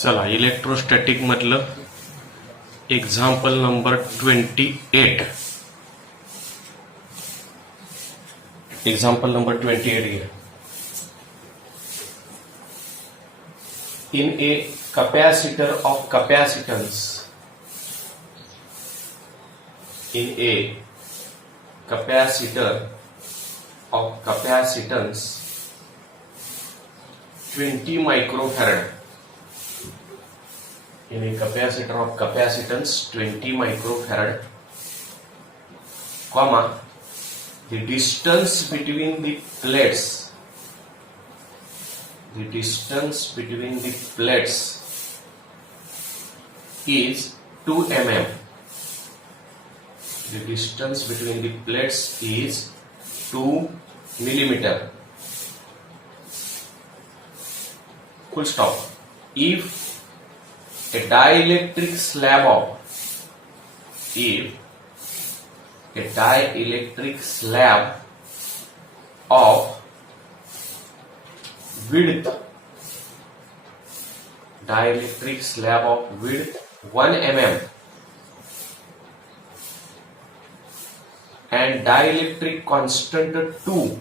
चला इलेक्ट्रोस्टॅटिक मधलं example number 28. Example number 28 here. In a capacitor of capacitance, in a capacitor of capacitance 20 microfarad, in a capacitor of capacitance 20 microfarad, comma, the distance between the plates, the distance between the plates is 2 mm. The distance between the plates is 2 millimeter. Full stop. If a dielectric slab of width 1 mm and dielectric constant 2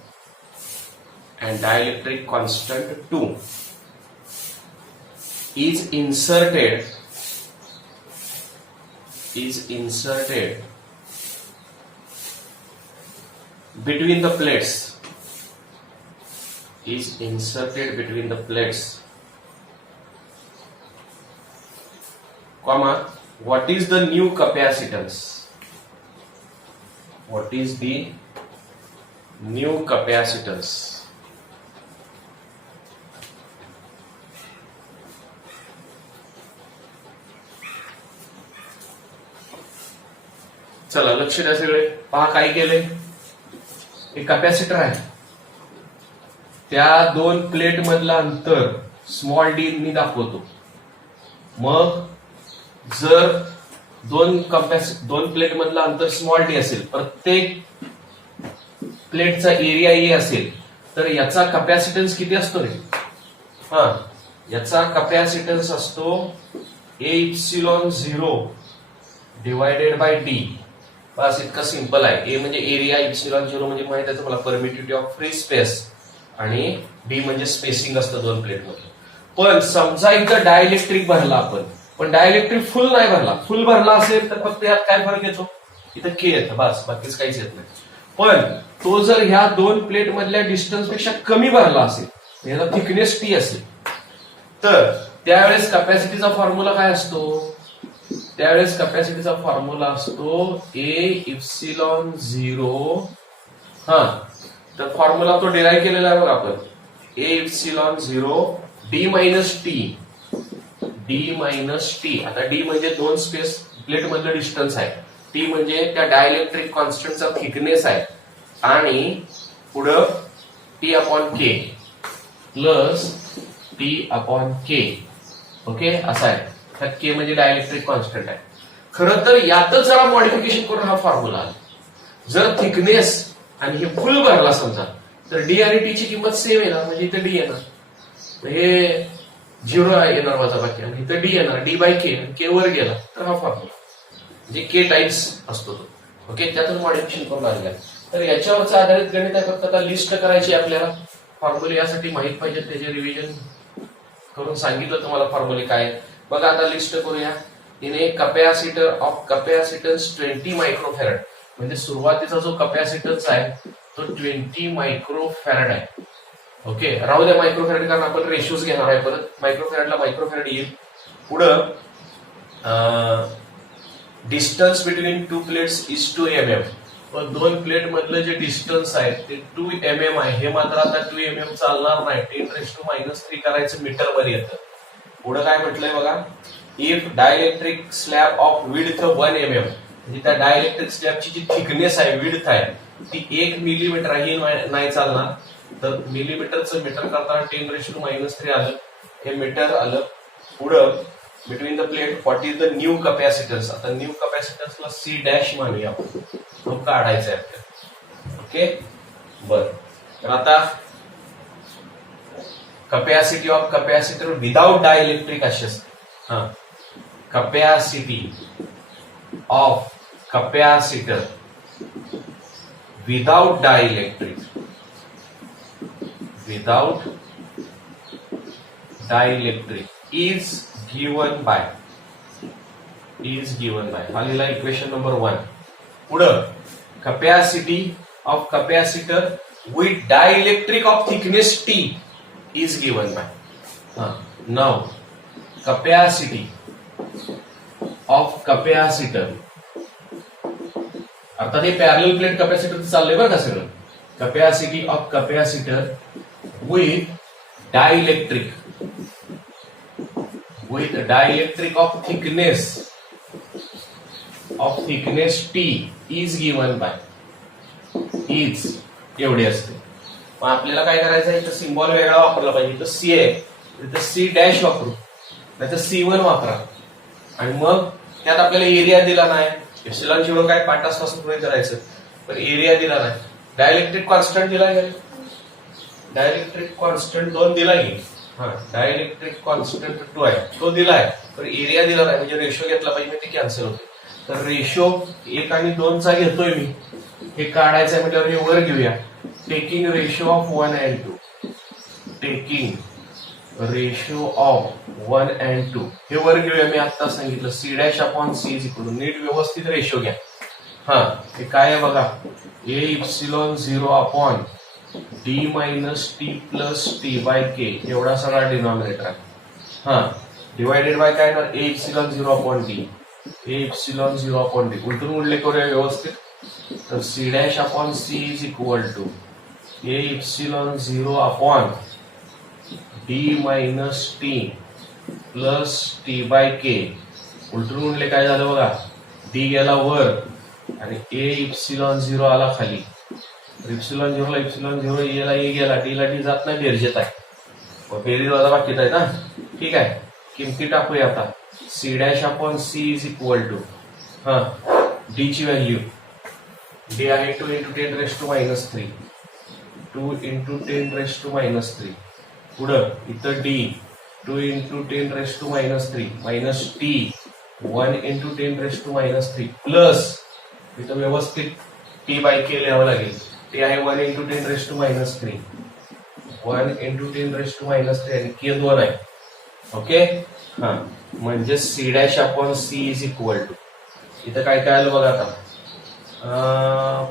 is inserted between the plates, comma, what is the new capacitance? What is the new capacitance? चला लक्ष द्या सगळे. पहा काय केलंय. एक capacitor आहे, त्या दोन प्लेट मधलं अंतर स्मॉल डी मी दाखवतो. मग जर दोन प्लेट मधलं अंतर स्मॉल डी असेल, प्रत्येक प्लेटचा एरिया ए असेल, तर याचा कॅपॅसिटन्स किती असतो रे? याचा कॅपॅसिटन्स असतो A0 डिवायडेड बाय डी. बस इतकं सिंपल आहे. ए म्हणजे एरिया, A0 म्हणजे माहित आहे तुम्हाला परमिटिव्हिटी ऑफ फ्री स्पेस, आणि डी म्हणजे स्पेसिंग असतं दोन प्लेट मध्ये. पण समजा इथं डायइलेक्ट्रिक भरला आपण, पण डायइलेक्ट्रिक फुल नाही भरला. फुल भरला असेल तर फक्त यात काय फरक येतो? इथं के येतं, बस, बाकीच काहीच येत नाही. पण तो जर ह्या दोन प्लेट मधल्या डिस्टन्स पेक्षा कमी भरला असेल, याचा थिकनेस टी असेल, तर त्यावेळेस कॅपॅसिटीचा फॉर्म्युला काय असतो? त्यावेळेस कॅपॅसिटीचा फॉर्म्युला असतो A0. तर फॉर्म्युला तो डिराईव्ह केलेला आहे बघा आपण. A0 D minus T. आता डी म्हणजे दोन स्पेस प्लेट मधलं डिस्टन्स आहे, टी म्हणजे त्या डायइलेक्ट्रिक कॉन्स्टंटचा थिकनेस आहे, आणि पुढं टी अपॉन के प्लस टी अपॉन के. ओके, असा आहे. त्यात के म्हणजे डायइलेक्ट्रिक कॉन्स्टंट आहे. खरं तर यातच जरा मॉडिफिकेशन करून हा फॉर्म्युला आला. जर थिकनेस आणि हे फुल भरला समजा, तर डी आणि टी ची किंमत सेम येणार, म्हणजे इथे डी येणार, हे 0 येणार वजाबाकी, आणि इथं डी येणार, डी बाय के वर गेला तर हा फॉर्म्युला म्हणजे के टाइप्स असतो तो. ओके, त्यातून मॉडिफिकेशन करून आलेला आहे. तर याच्यावरचं आधारित गणित आहे. फक्त आता लिस्ट करायची आपल्याला. फॉर्म्युले यासाठी माहित पाहिजे, त्याचे रिव्हिजन करून सांगितलं तुम्हाला फॉर्म्युले काय. बघा आता लिस्ट करूया. In A capacitor of capacitance 20 microfarad, म्हणजे सुरुवातीचा जो कॅपॅसिटन्स आहे तो 20 मायक्रोफॅरड आहे. ओके, राहू द्या मायक्रोफॅरड, कारण आपण रेशोज घेणार आहे परत. मायक्रोफॅरडला मायक्रोफॅरड येईल. पुढं distance between two plates is 2 mm. पण दोन प्लेट मधलं जे डिस्टन्स आहे ते 2 mm आहे. हे मात्र आता 2 mm चालणार नाही, 10⁻³ करायचं मीटर मध्ये येतं. पुढे काय म्हटलंय बघा. If dielectric slab of width 1 mm, म्हणजे त्या डायइलेक्ट्रिक स्लॅबची जी थिकनेस आहे, विड्थ आहे, ती 1 मिलीमीटर ही नाही चालणार. तर मिलीमीटरचं मीटर करताना 10⁻³ आलं, हे मीटर आलं. पुढं between the plate what is the new capacitance. आता न्यू कॅपॅसिटन्सला C' मानूया आपण, तो काढायचा आहे आपल्याला. ओके, बर. तर आता capacity of capacitor without dielectric अशी असते. हा, capacity of capacitor without dielectric is given by हा लिहिला इक्वेशन नंबर 1. पुढं capacity of capacitor with dielectric of thickness T is given by. Now capacity of capacitor, अर्थात हे पॅरलल प्लेट कपॅसिटर चाललंय बरं का सगळं. Capacity of capacitor with dielectric of thickness T is given by is एवढी असते. मग आपल्याला काय करायचं आहे, इथं सिम्बॉल वेगळा वापरला पाहिजे. इथं C आहे, इथं C डॅश वापरू, नाही तर C1 वापरा. आणि मग त्यात आपल्याला एरिया दिला नाही, एप्सिलॉन 0 काय पाठापासून पुढे करायचं, पण एरिया दिला नाही. डायइलेक्ट्रिक कॉन्स्टंट दिला गेला, डायइलेक्ट्रिक कॉन्स्टंट 2 दिला गेला. डायइलेक्ट्रिक कॉन्स्टंट 2 आहे, तो दिलाय, पण एरिया दिला नाही. म्हणजे रेशो घेतला पाहिजे, ते कॅन्सल होते. तर रेशो 1 आणि 2 चा घेतोय मी, हे काढायचं आहे म्हटल्यावर हे वर घेऊया. Taking ratio of 1 and 2, taking ratio of 1 and 2 हे वर घेऊया. मी आता सांगितलं C dash upon C is equal to, neat व्यवस्थित रेशो घ्या. हा, हे काय आहे बघा, A epsilon 0 upon D minus T plus T by K एवढा सगळा डिनॉमिनेटर आहे. हा, डिवायडेड बाय काय ना, A epsilon 0 upon D, A epsilon 0 upon D उलटून उलटे करूया व्यवस्थित. तर C dash upon C is equal to A epsilon 0 upon D minus T plus T by K उलटून उलटे काय झालं बघा, D गेला वर आणि A इप्सिलॉन 0 आला खाली. इप्सिलॉन 0 ला इप्सिलॉन 0, ए ला ए गेला, डी ला डी जात नाही, बेरजेत आहे. मग बेरीज वजा बाकीत आहे ना. ठीक आहे, किमती टाकूया आता. C dash upon C is equal to, हा, डी ची व्हॅल्यू डी आहे 2 × 10⁻³ 2 × 10⁻³ पुढं इथं डी 2 × 10⁻³ मायनस टी 1 × 10⁻³ प्लस इथं व्यवस्थित टी बाय के लिहावं लागेल. ते आहे 1 × 10⁻³ 1 × 10⁻³ आणि के 2 आहे. ओके, हा, म्हणजे C dash upon C is equal to, इथं काय काय आलं बघा आता.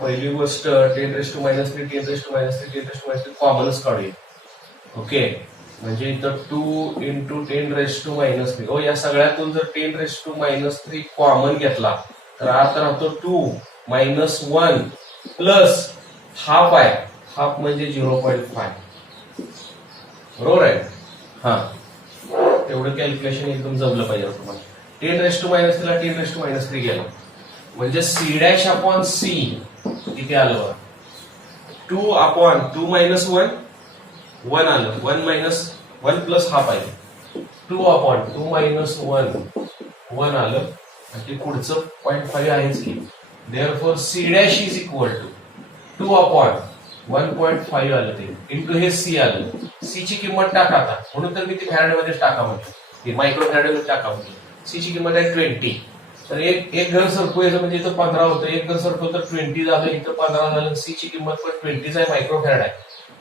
पहिली गोष्ट 10⁻³ 10⁻³ कॉमनच काढूया. ओके, म्हणजे इथं 2 × 10⁻³ हो, या सगळ्यातून जर 10⁻³ कॉमन घेतला तर आता राहतो 2 मायनस 1 प्लस हाफ आहे, हाफ म्हणजे 0.5. बरोबर आहे. हा, तेवढं कॅल्क्युलेशन एकदम जमलं पाहिजे तुम्हाला. 10⁻³ ला 10⁻³ गेला म्हणजे C डॅश अपॉन C किती आलं, 2 अपॉन 2 मायनस 1 1 आलं, 1 मायनस 1 प्लस हाफ आहे, 2 अपॉन 2 मायनस 1 1 आलं आणि ते पुढचं 0.5 आहेच की. Therefore C dash is equal to 2 upon 1.5 आलं ते इंटू हे C आलं. C ची किंमत टाका आता, म्हणून तर मी ती फॅरेड मध्ये टाका म्हटलं, मायक्रो फॅरेड मध्ये टाका म्हटलं. C ची किंमत आहे 20. तर एक घर सरकवायचं म्हणजे इथं 15 होतं, एक घर सरकवलं तर 20 झालं, इथं 15 झालं. C ची किंमत पण 20 आहे, मायक्रो फॅरेड आहे.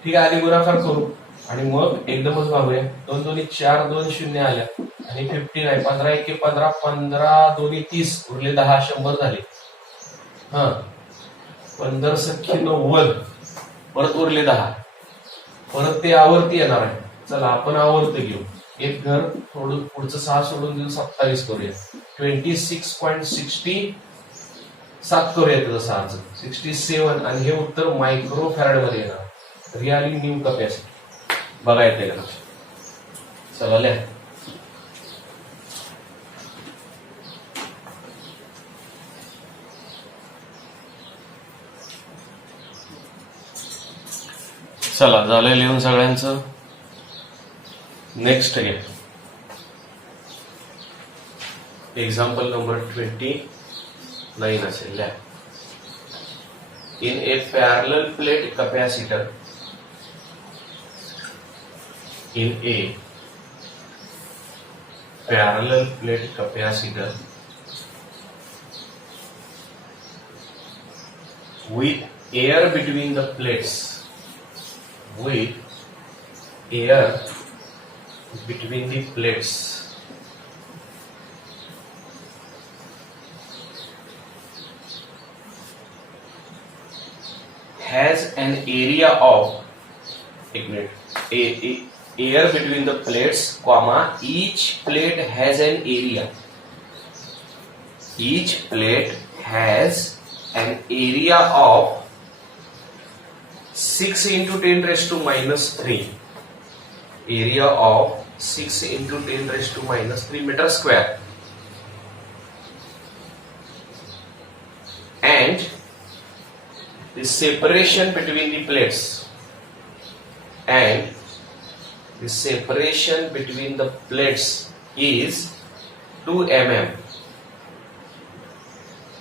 ठीक आहे, आधी गुणाकार करू आणि मग एकदमच भागूया. 2 2 4 2 0 आल्या आणि 15 आहे, 15 1 15 15 2 30 उरले 10 100 झाले. हा, 15 सख्खी 90 परत उरले 10, परत ते आवर्ती येणार आहे. चला आपण आवर्त घेऊ, एक घर थोडं पुढचं 6 सोडून देऊन 27 करूया. 26.60 7 करूया त्याचं 6चं 67 आणि हे उत्तर मायक्रो फॅरेड मध्ये येणार. रिअली न्यू कपॅसिटी बघा येते का. चला लिहा. चला झालंय लिहून सगळ्यांचं. नेक्स्ट घ्या. एक्झाम्पल नंबर 29 असेल. लिहा. In a parallel plate capacitor, in a parallel plate capacitor with air between the plates, with air between the plates, has an area of air between the plates, comma, each plate has an area. Each plate has an area of 6 into 10 raised to minus 3. Area of 6 into 10 raised to minus 3 meter square. And the separation between the plates, and the separation between the plates is 2 mm,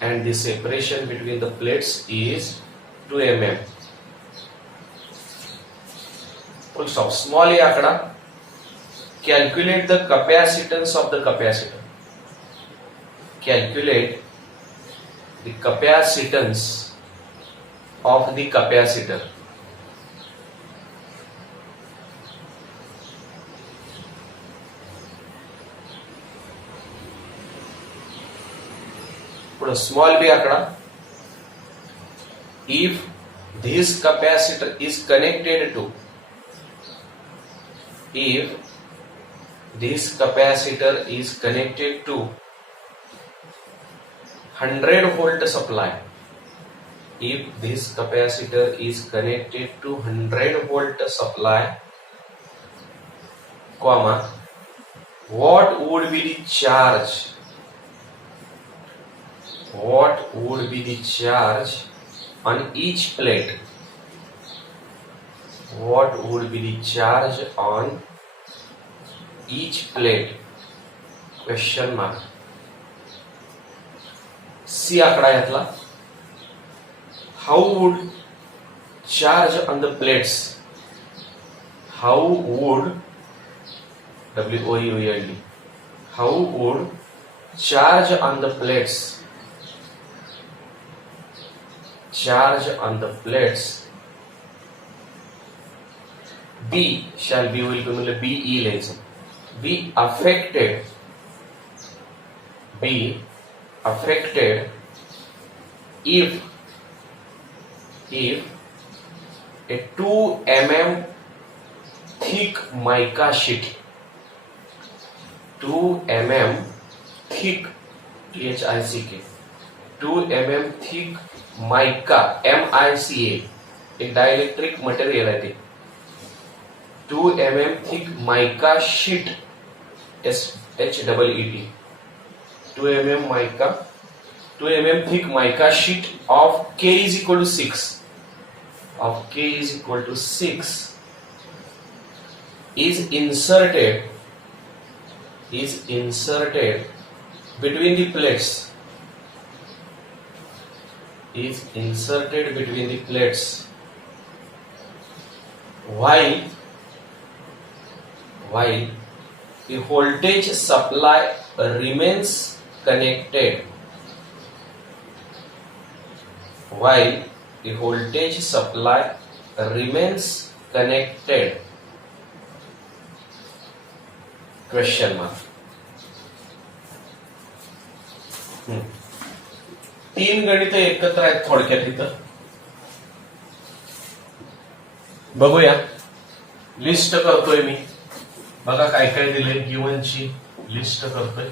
and the separation between the plates is 2 mm. Full stop. Small a आंकड़ा. Calculate the capacitance of the capacitor. Calculate the capacitance of the capacitor. Put a small b आंकड़ा. If this capacitor is connected to, if this capacitor is connected to 100 volt supply, if this capacitor is connected to 100 volt supply, comma, what would be the charge? What would be the charge on each plate? What would be the charge on each plate? Question mark. C आंकड़ा यातला. How would charge on the plates? How would WOELD? How would charge on the plates? Charge on the plates. B shall be will be मतलब BE लेंगे. Be affected. Be affected if a 2 mm thick mica sheet, 2 mm thick, THICK, 2 mm thick mica, MICA, एक dielectric material है. 2 mm thick mica sheet, SHEET, 2 mm mica, 2 mm thick mica sheet of K is equal to 6, of K is equal to 6 is inserted between the plates, is inserted between the plates while the voltage supply remains connected, while the voltage supply remains connected. Question mark. 3 गणित एकत्र आहेत थोडक्यात इथं. बघूया. List करतोय मी. बघा काय काय दिलंय. गिव्हनची लिस्ट करतोय.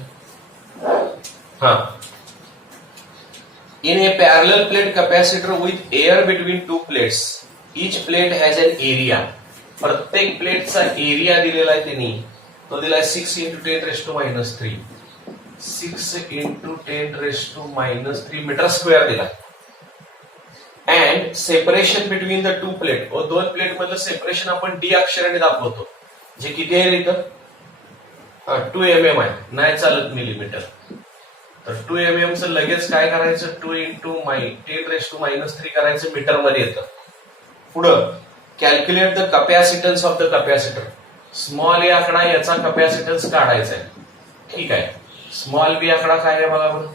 In a parallel plate capacitor with air between two plates, each plate has an area. प्रत्येक प्लेटचा एरिया दिलेला आहे त्यांनी. तो दिलाय 6 into 10 raised to minus 3. 6 into 10 raised to minus 3 metre square दिला. And separation between the two plate, व दोन प्लेट मधलं सेपरेशन आपण डी अक्षराने दाखवतो. जे किती आहे इथं? 2 mm आहे. नाही चालत मिलीमीटर. तर 2 mm चं लगेच काय करायचं? 2 into 10 raised to minus 3 करायचं, मीटर मध्ये येतं. पुढं calculate the capacitance of the capacitor. Small A आकडा याचा कपॅसिटन्स काढायचा आहे. ठीक आहे. स्मॉल बी आकडा काय आहे बघा बरं.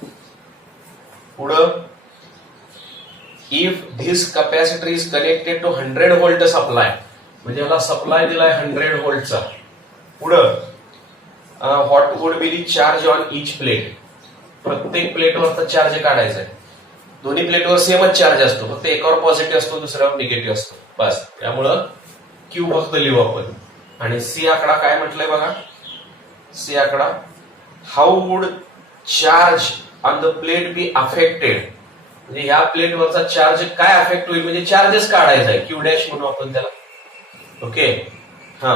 पुढं if this capacitor is connected to 100 volt supply, म्हणजे याला सप्लाय दिलाय 100 व्होल्टचा. पुढं what would be the charge on each plate, प्रत्येक प्लेटवरचा चार्ज काढायचा आहे. दोन्ही प्लेटवर सेमच चार्ज असतो, फक्त एकावर पॉझिटिव्ह असतो दुसऱ्यावर निगेटिव्ह असतो बस. त्यामुळं क्यू फक्त लिहू आपण. आणि सी आकडा काय म्हटलंय बघा. सी आकडा how would charge on the plate be affected, म्हणजे ह्या प्लेटवरचा चार्ज काय अफेक्ट होईल, म्हणजे चार्जेस काढायचा आहे. क्यू डॅश म्हणू आपण त्याला. ओके. हा,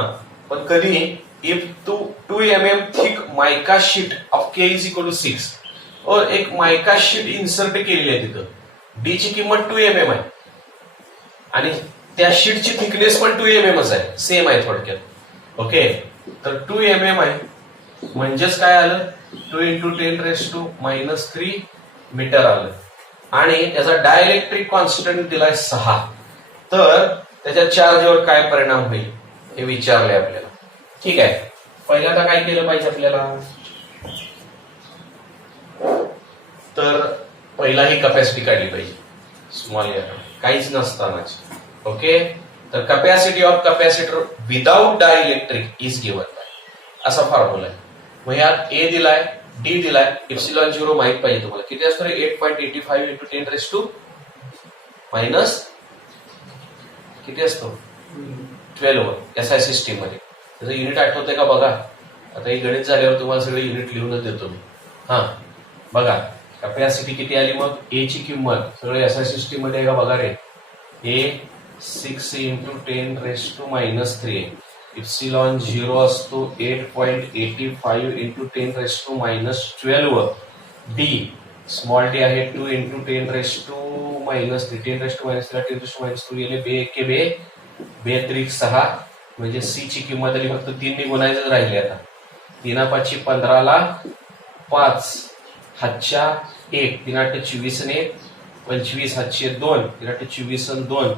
पण कधी if 2 mm thick mica sheet of K is equal to 6, और एक मायका शीट इन्सर्ट केलेली आहे तिथं. डी ची किंमत 2 mm आहे आणि त्या शीटची थिकनेस पण 2 mm आहे, सेम आहे थोडक्यात. ओके. तर 2 mm आहे म्हणजेच काय आलं, 2 × 10⁻³ मीटर आलं. आणि त्याचा डायलेक्ट्रिक कॉन्स्टंट दिलाय 6. तर त्याच्या चार्जवर काय परिणाम होईल हे विचारलंय आपल्याला. ठीक आहे. पहिल्यांदा काय केलं पाहिजे आपल्याला, तर पहिला ही कपॅसिटी काढली पाहिजे स्मॉल ए काहीच नसतानाच. ओके. तर capacity of capacitor without dielectric is given, असा फॉर्म्युला आहे. मग यात ए दिलाय, डी दिलाय, ε0 माहित पाहिजे तुम्हाला. किती असतो रे, 8.85 × 10⁻⁻, किती असतो 12 एसआय सिस्टीम मध्ये. त्याचं युनिट आठवतंय का बघा. आता हे गणित झाल्यावर तुम्हाला सगळे युनिट लिहूनच देतो मी. हा बघा कॅपॅसिटी किती आली, मग ए ची किंमत सगळे एसआय सिस्टीम मध्ये आहे का बघा रे. ए 6 × 10⁻³ ε0 असतो 8.85 × 10⁻12. डी स्मॉल डी आहे 2 × 10⁻³ 10⁻³ गेले बे एके बे, बे त्रिक 6, म्हणजे सी ची किंमत आली फक्त 3 ने गुणायचं राहिले. आता 3×5 = 15 ला 5 हातच्या 1, 3×8 = 24 ने 25 हातचे 2, 3×8 = 24 आणि 2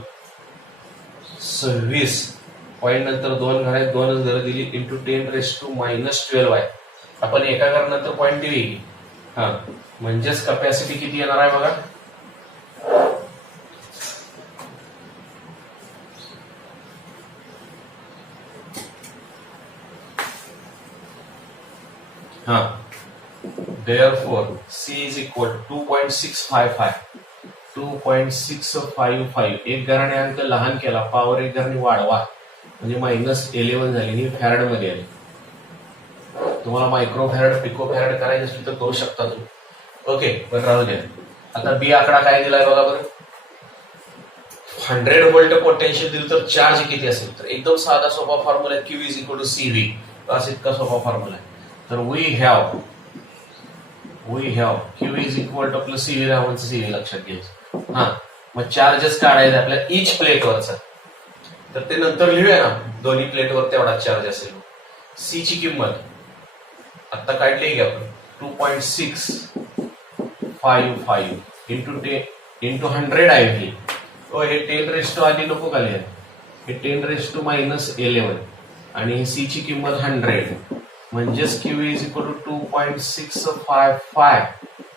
26. पॉईंट नंतर 2 घरात 2च घरं दिली × 10⁻12 आहे. आपण एका घरानंतर पॉईंट दिली. हा, म्हणजेच कॅपॅसिटी किती येणार आहे बघा. हा, therefore C is equal to 2.655. 2.655. एक घराने अंक लहान केला, पॉवर एक घराने वाढवा, म्हणजे -11 झाली. ही फॅरड मध्ये आली. तुम्हाला मायक्रो फॅरड, पिको फॅरड करायचं असेल तर करू शकता तुम्ही. ओके, पण राहू द्या. आता बी आकडा काय दिलाय बघा बरं. 100 व्होल्ट पोटेन्शियल दिलं तर चार्ज किती असेल, तर एकदम साधा सोपा फॉर्म्युला आहे. Q is equal to CV. असं इतका सोपा फॉर्म्युला आहे. तर we have Q is equal to आपलं CV राहायचं, CV लक्षात घ्यायचं. हा, मग चार्जेस काढायचे आपल्या इच प्लेटवरचा. तर ते नंतर लिहूया ना, दोन्ही प्लेटवर तेवढा चार्ज असेल. सी ची किंमत आता काढली की आपण 2.655 × 100 आहे ही. हे 10⁻⁻ आली नको का लिहायला, हे 10⁻⁻11 आणि ही सी ची किंमत 100, म्हणजेच Q इज इक्वल टू 2.655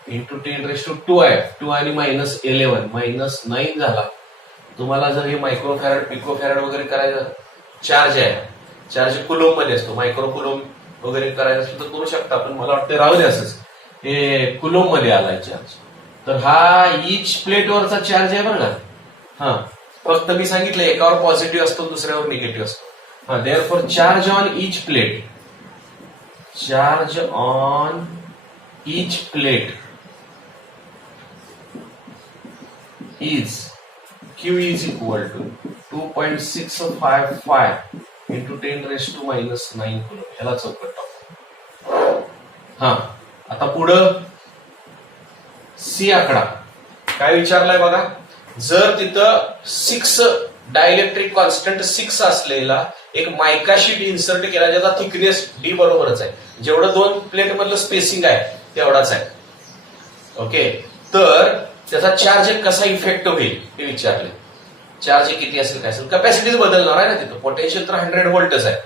× 10⁻² आहे. 2 आणि -11 -9 झाला. तुम्हाला जर हे मायक्रो फॅरड, पिको फॅरड वगैरे करायचं चार्ज आहे, चार्ज कुलोम मध्ये असतो, मायक्रो कुलोम वगैरे करायचं असेल तर करू शकता. पण मला वाटतं राहू दे असंच, हे कुलोम मध्ये आलाय चार्ज. तर हा इच प्लेटवरचा चार्ज आहे बरं का. हा, फक्त मी सांगितलं एकावर पॉझिटिव्ह असतो दुसऱ्यावर निगेटिव्ह असतो. हा, therefore charge on each plate, charge on each plate is Q is equal to 2.655 × 10⁻⁻9 coulomb. ह्याला चौकट टाकू. हा, आता पुढं सी आकडा काय विचारलाय बघा. जर तिथं 6 डायइलेक्ट्रिक कॉन्स्टंट 6 असलेला एक मायका शीट इन्सर्ट केला, ज्याचा थिकनेस D बरोबरच आहे, जेवढं 2 प्लेट मधलं स्पेसिंग आहे तेवढाच आहे. ओके. तर त्याचा चार्ज कसा इफेक्ट होईल हे विचारले. चार्ज किती असेल काय असेल, कॅपॅसिटीच बदलणार आहे ना तिथं. पोटेन्शियल तर 100 व्होल्टच आहे,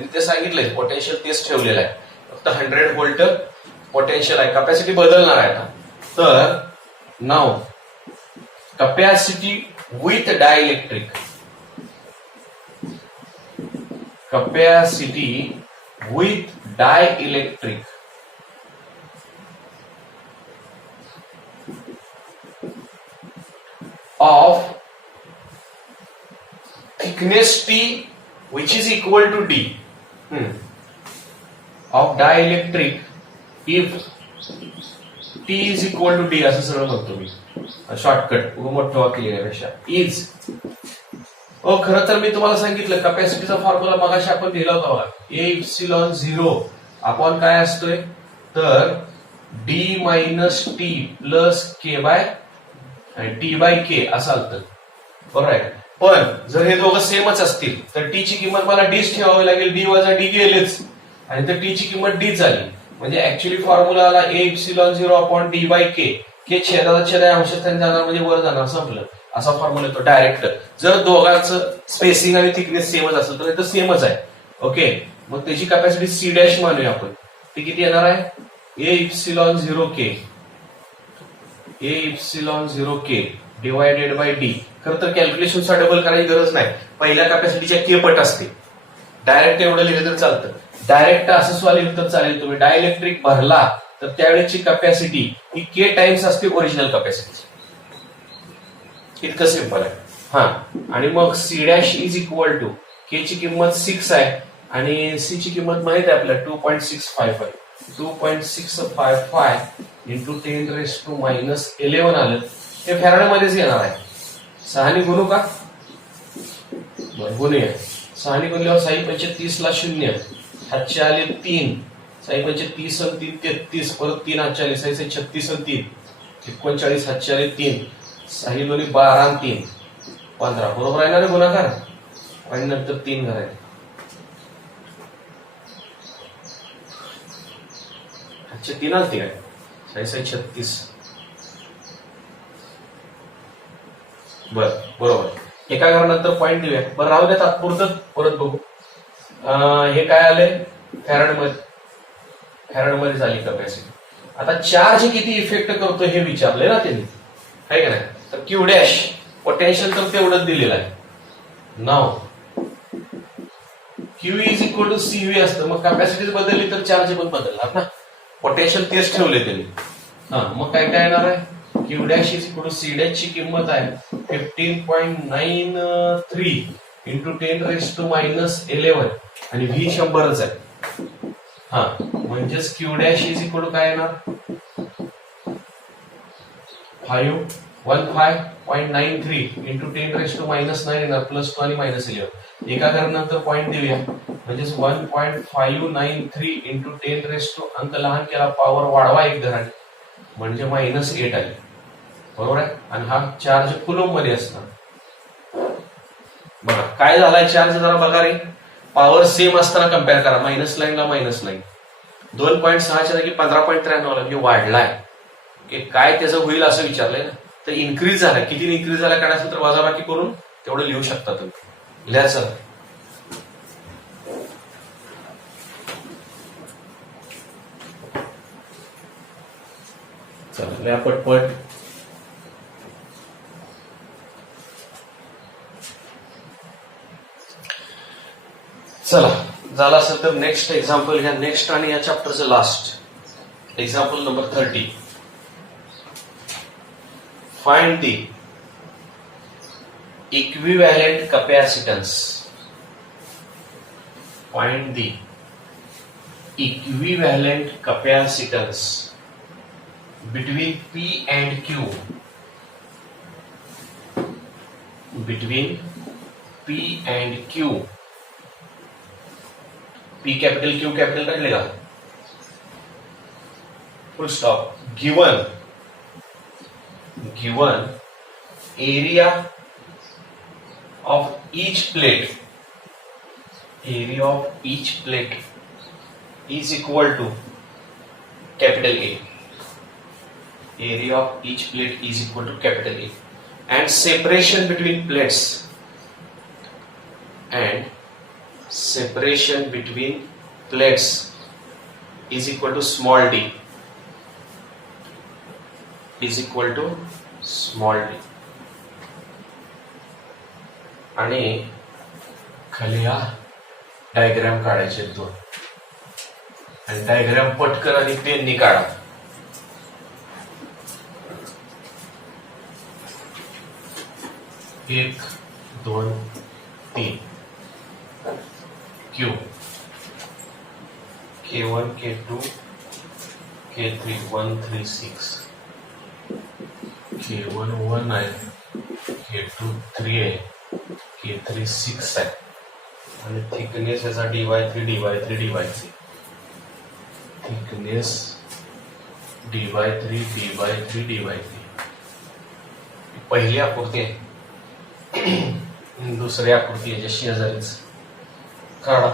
त्यांनी ते सांगितलंय पोटेन्शियल तेच ठेवलेलं आहे, फक्त 100 व्होल्ट पोटेन्शियल आहे. कॅपॅसिटी बदलणार आहे आता. तर नाव capacity with dielectric, capacity with dielectric of thickness T which is equal to D of dielectric if T is equal to D असं सरळ म्हणतो मी, शॉर्टकट मोठं वाक्य लिहिण्यापेक्षा. इज खरं तर मी तुम्हाला सांगितलं कॅपॅसिटीचा फॉर्म्युला मगाशी आपण लिहिला होता बघा, ए इप्सिलॉन 0 आपण काय असतोय तर D मायनस टी प्लस के बाय टी बाय के असं आलतं, बरोबर आहे. पण जर हे दोघं सेमच असतील तर टी ची किंमत मला डीच ठेवावी लागेल, डी वजा डी गेलेच आणि तर टी ची किंमत डी झाली. म्हणजे ऍक्च्युअली फॉर्म्युला आला A epsilon 0 upon D by K, K छेदाचा छेद आहे अंशस्थानी जाणार म्हणजे वर जाणार, संपलं. असा फॉर्म्युला येतो डायरेक्ट. जर दोघांचं स्पेसिंग आणि थिकनेस सेमच असेल तर इथं सेमच आहे. ओके, मग त्याची कॅपॅसिटी सी डॅश मानूया आपण. ती किती येणार आहे, ए epsilon 0 K, A epsilon 0 K divided by D. खरं तर कॅल्क्युलेशनचा डबल करायची गरज नाही, पहिल्या कॅपॅसिटीच्या के पट असते. डायरेक्ट एवढं लिहिलं तर चालतं, डायरेक्ट असं सुद्धा लिहिलं तर चालेल. तुम्ही डायइलेक्ट्रिक भरला तर त्यावेळेची कॅपॅसिटी ही के टाइम्स असते ओरिजिनल कॅपॅसिटी. इतकं सिंपल आहे. हा, आणि मग C dash is equal to K ची किंमत 6 आहे आणि सी ची किंमत माहित आहे आपल्याला 2.655, 2.655 इंटू 10⁻⁻11 आलं. हे फॅराड मध्येच येणार आहे. 6 गुणू का, गुणूया. 6 गुणल्यावर 6 पंचे 30 ला 0, हातचे आले 3, 6 पंचे 30 आणि 3 33, परत 3 हातचे आले 6 36 आणि 3 39, हातचे आले 3, 6 दोन्ही 12 आणि 3 15, बरोबर आहे ना रे गुणाकार. आणि नंतर 3 करायचे, हातचे 3 आलते काय, 6 36. बर, बरोबर. एका घरानंतर पॉईंट देऊया. बरं राहू द्या तात्पुरतं, परत बघू. हे काय आलंय फॅराड मध्ये झाली कॅपॅसिटी. आता चार्ज किती इफेक्ट करतो हे विचारलंय ना त्यांनी, आहे का नाही. तर क्यू डॅश पोटेन्शियल तर तेवढंच दिलेलं आहे. नाव Q is equal to C V असतं, मग कॅपॅसिटी बदलली तर चार्ज पण बदलणार ना. पोटेन्शियल तेच ठेवले त्यांनी. मग काय काय येणार आहे, Q dash is equal to C dash ची किंमत आहे 15.93 इंटू 10⁻⁻11 आणि व्ही 100च आहे. हा, म्हणजेच Q dash is equal to काय येणार 15.93 इंटू 10⁻⁻9 येणार, प्लस 2 आणि -11. एका घरानंतर पॉईंट देऊया, म्हणजेच 1.593 इंटू 10 अंक लहान केला, पॉवर वाढवा एक घराने, म्हणजे -8 आली, बरोबर आहे. आणि हा चार्ज कुलम मध्ये असणार. बघा काय झालाय चार्ज, जरा बघा रे. पॉवर सेम असताना कम्पेअर करा, -9 ला -9, 2.6च्या जागी 15.93 ला वाढलाय. काय त्याचं होईल असं विचारलंय ना. तर इन्क्रीज झाला, किती इन्क्रीज झाला काढायचं तर वजाबाकी करून तेवढं लिहू शकता तुम्ही. लिहा सर. चला लिहा पटपट. चला झालं असेल तर नेक्स्ट एक्झाम्पल घ्या. नेक्स्ट आणि या चॅप्टरचं last example number 30. Find the equivalent capacitance. Find the equivalent capacitance between P and Q. Between P and Q. P capital Q capital कर लेगा. Full stop. Given area of each plate is equal to capital A. Area of each plate is equal to capital A, and separation between plates separation between plates is equal to small d is equal to small d आणि खाली हा diagram काढायचे दोन आणि diagram पटकन आणि पेननी काढा. 1 2 3 Q K1 K2 K3 1 3 6 K1 1 आहे, K2 3 आहे, K3 6 आहे आणि थिकनेस याचा dy3 dy3 dy3 thickness dy3 dy3 dy3 पहिली आकृती आहे. दुसरी आकृती याच्या शेजारीच काढा.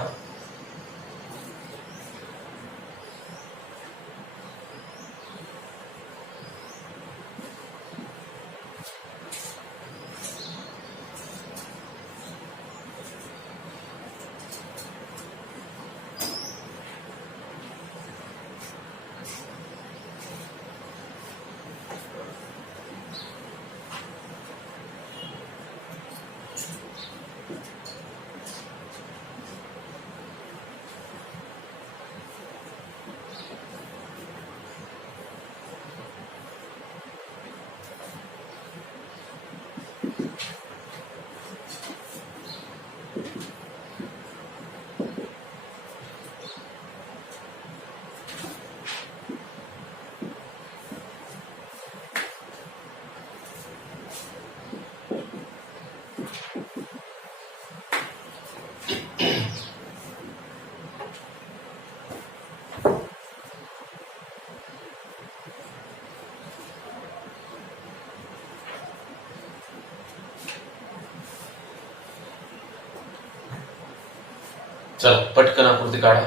चला पटकन आकृती काढा.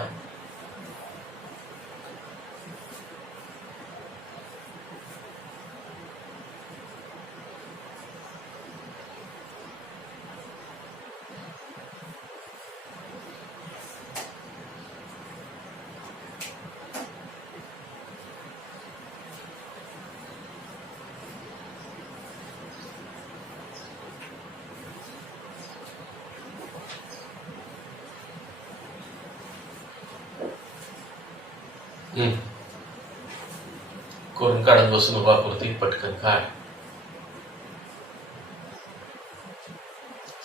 करून काढत बसून उभा आकृती पटकन काढ.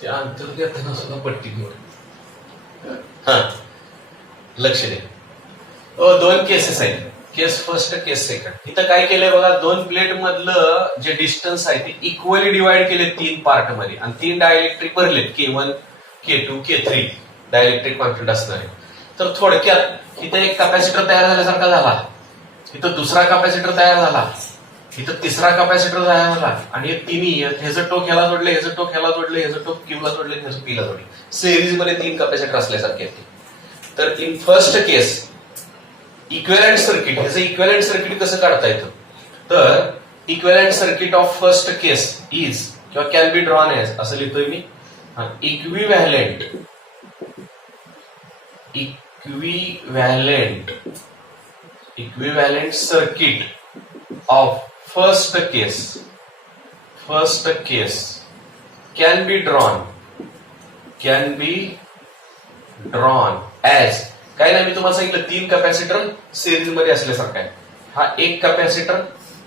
त्या अंतर्गत सुद्धा पट्टी घेऊन हा लक्ष दे. दोन केसेस आहेत, केस फर्स्ट केस सेकंड. इथं काय केलंय बघा, दोन प्लेट मधलं जे डिस्टन्स आहे ते इक्वली डिवाइड केले 3 पार्ट मध्ये आणि 3 डायलेक्ट्रिक भरलेत K1 K2 K3 dielectric constant असणार आहे. तर थोडक्यात इथं एक कॅपॅसिटर तयार झाल्यासारखा झाला, इथं दुसरा कॅपॅसिटर तयार झाला, इथं तिसरा कॅपॅसिटर तयार झाला आणि हे तिन्ही ह्याचं टोक ह्याला जोडले, ह्याचं टोक ह्याला जोडले, ह्याचं टोक क्यूला जोडले, ह्याचं पीला जोडले. सिरीज मध्ये 3 कॅपॅसिटर असल्यासारखे आहेत. तर in first case equivalent circuit, ह्याचं इक्विव्हॅलंट सर्किट कसं काढता येतं, तर equivalent circuit of first case is किंवा कॅन बी ड्रॉन एज असं लिहितोय मी. Equivalent circuit of first case can be drawn as काय नाही, मी तुम्हाला सांगितलं 3 कॅपॅसिटर सिरीज मध्ये असल्यासारखा आहे. हा एक कॅपॅसिटर,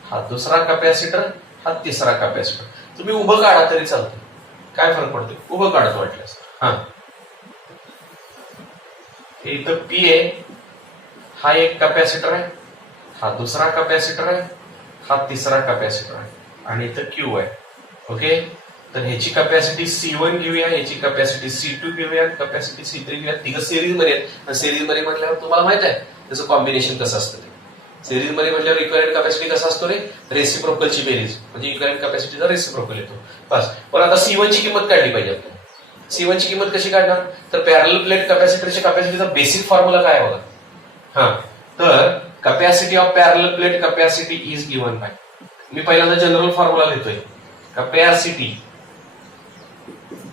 हा दुसरा कॅपॅसिटर, हा तिसरा कॅपॅसिटर. तुम्ही उभं काढा तरी चालतं, काय फरक पडतो, उभं काढत वाटल्यास. हा इथं पी आहे, हा एक कॅपॅसिटर आहे, हा दुसरा कॅपॅसिटर आहे, हा तिसरा कॅपॅसिटर आहे आणि इथं क्यू आहे. ओके, तर ह्याची कॅपॅसिटी C1 घेऊया, ह्याची कॅपॅसिटी C2 घेऊया, कॅपॅसिटी C3 घेऊया. तिघं सिरीज मध्ये आहेत. सिरीज मध्ये म्हटल्यावर तुम्हाला माहित आहे त्याचं कॉम्बिनेशन कसं असतं ते. सिरीज मध्ये म्हटल्यावर इक्विव्हॅलंट कॅपॅसिटी कसं असतो रे, रेसिप्रोकलची बेरीज म्हणजे इक्विव्हॅलंट कॅपॅसिटीचा रेसिप्रोकल येतो बस. पण आता C1 ची किंमत काढली पाहिजे आपल्याला. C1 ची किंमत कशी काढणार, तर पॅरलल प्लेट कॅपॅसिटरच्या कॅपॅसिटीचा बेसिक फॉर्म्युला काय बघा. हा तर capacity of parallel plate capacity is given by, मी पहिल्यांदा जनरल फॉर्म्युला लिहितोय.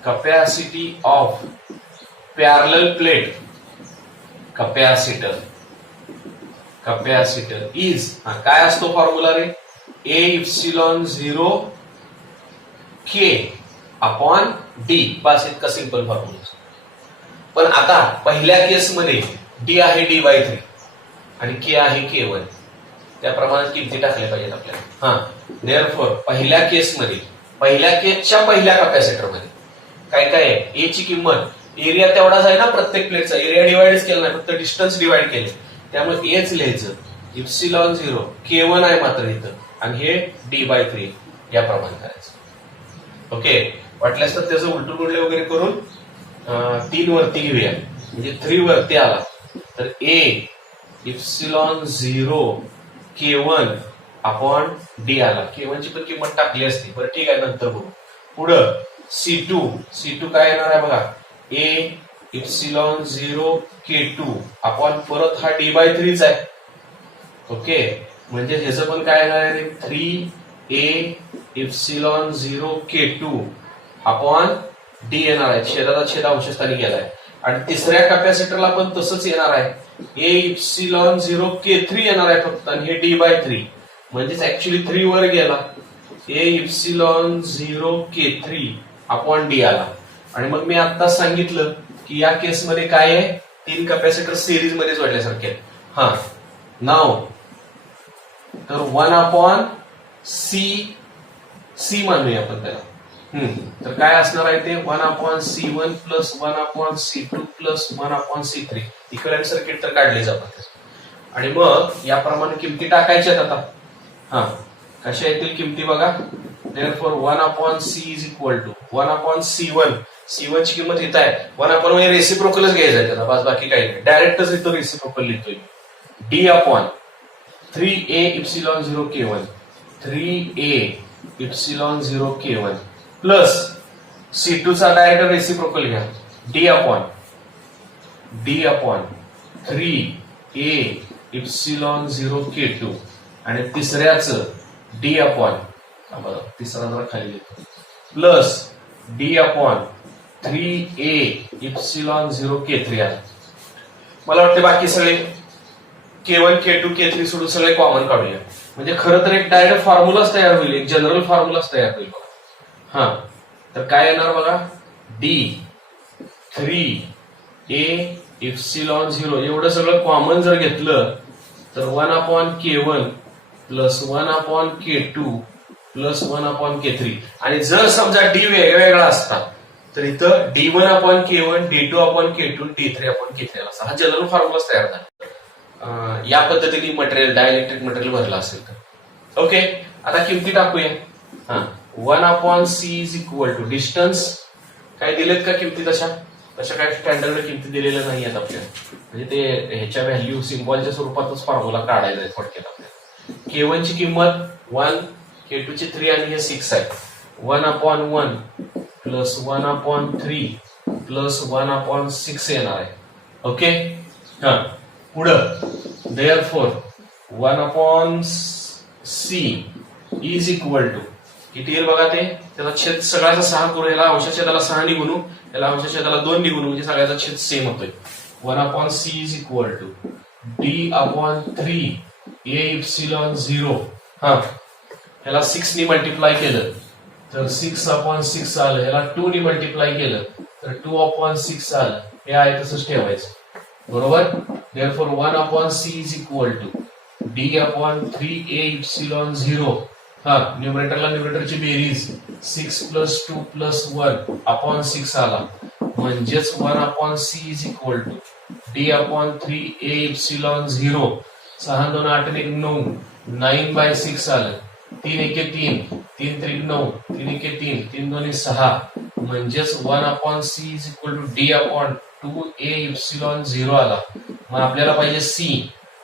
Capacity of parallel plate capacitor is काय असतो फॉर्म्युला रे A epsilon 0 K upon D बस इतका सिंपल फॉर्म्युला. पण आता पहिल्या केसमध्ये डी आहे डी बाय 3 आणि के आहे के1 त्या प्रमाणात किमती टाकल्या पाहिजेत आपल्याला. देअरफॉर पहिल्या केसच्या पहिल्या कॅपॅसिटरमध्ये काय काय आहे ए ची किंमत एरिया तेवढाच आहे ना प्रत्येक प्लेटचा एरिया डिवाइड केला नाही फक्त डिस्टन्स डिवाइड केले त्यामुळे एच लिहायचं इप्सिलॉन 0 के1 आहे मात्र इथं आणि हे डी बाय 3 या प्रमाणे करायचं. ओके वाटल्यास तर त्याचं उलटून उलटे वगैरे करून 3 वरती घेऊया म्हणजे 3 वरती आला तर ए इप्सिलॉन 0 के1 अपॉन डी आला. के1 ची पण किंमत टाकली असती बरं ठीक आहे नंतर बघू. पुढं C2 काय येणार आहे बघा ए इप्सिलॉन 0 के2 अपॉन परत हा डी बाय 3 आहे. ओके म्हणजे ह्याचं पण काय येणार आहे 3 ए इप्सिलॉन 0 के2 अपॉन डी येणार आहे छेदाचा छेद अंशस्थानी गेलाय. आणि तिसऱ्या कॅपॅसिटरला पण तसंच येणार आहे ए इप्सिलॉन 0 के3 येणार आहे फक्त आणि हे डी बाय 3 म्हणजेच ऍक्च्युली 3 वर गेला ए इप्सिलॉन 0 के3 अपॉन डी आला. आणि मग मी आत्ताच सांगितलं की या केसमध्ये काय आहे 3 कॅपॅसिटर सिरीज मध्ये जोडल्यासारखे नाव तर 1 अपॉन सी मानूया आपण त्याला. तर काय असणार आहे ते 1 upon C1 plus 1 upon C2 plus 1 upon C3 equivalent circuit तर काढले जातात. आणि मग याप्रमाणे किमती टाकायच्यात आता. कशा येतील किमती बघा. Therefore 1 upon C is equal to 1 upon C1 ची किंमत इथं आहे 1 अपॉन म्हणजे रेसिप्रोकलच घ्यायचं आहे त्याला बस बाकी काही नाही डायरेक्टच इथं रेसिप्रोकल लिहितोय. D upon 3A epsilon 0 K one 3A epsilon 0 K one plus C2 चा डायरेक्ट रेसिप्रोकल घ्या D upon 3A epsilon 0 K two आणि तिसऱ्याच डी अपॉन तिसरा जरा खाली लिहितो plus D upon 3A epsilon 0 के3 आहे. मला वाटते बाकी सगळे K1 K2 K3 सोडून सगळे कॉमन काढूया म्हणजे खरं तर एक डायरेक्ट फॉर्म्युलाच तयार होईल एक जनरल फॉर्म्युलाच तयार होईल. तर काय येणार बघा डी 3A इप्सिलॉन 0 एवढं सगळं कॉमन जर घेतलं तर 1 upon K1 plus 1 upon K2 plus 1 upon K3 आणि जर समजा डी वेगवेगळा असता तर इथं D1 upon K1 D2 upon K2 D3 upon K3 असा हा जनरल फॉर्म्युला तयार झाला. या पद्धतीने मटेरियल डायलेक्ट्रिक मटेरियल भरलं असेल तर. ओके आता किमती टाकूया. 1 upon C is equal to distance काय दिलेत का किमती तशा काय स्टँडर्ड किमती दिलेल्या नाही आहेत आपल्याला म्हणजे ते ह्याच्या व्हॅल्यू सिम्बॉलच्या स्वरूपातच फॉर्म्युला काढायचा आहे थोडक्यात आपल्याला. K1 ची किंमत 1 K2 ची 3 आणि हे 6 आहे 1 upon 1 plus 1 upon 3 plus 1 upon 6 येणार आहे. ओके पुढं therefore 1 upon C is equal to किती येईल बघा ते त्याचा छेद सगळ्याचा 6 करू याला अंशछेदाला 6 निघून याला अंशछेदाला 2 निघून म्हणजे सगळ्याचा छेद सेम होतोय. 1 upon C is equal to D upon 3A epsilon 0 ह्याला 6 नी मल्टिप्लाय केलं तर 6 अपॉन 6 आलं ह्याला 2 नी मल्टिप्लाय केलं तर 2 अपॉन 6 आलं हे आहे तसंच ठेवायचं बरोबर. Therefore 1 upon C is equal to D upon 3A epsilon 0 न्यूमरेटरला न्यूमरेटरची बेरीज 6 प्लस 2 प्लस 1 अपॉन 6 आला म्हणजेच 1 upon C is equal to D upon 3A epsilon 0 6 2 8 1 9 9 by 6 आलं 3 1 3 3 3 9 3 1 3 3 2 6 म्हणजेच 1 upon C is equal to D upon 2A epsilon 0 आला. मग आपल्याला पाहिजे C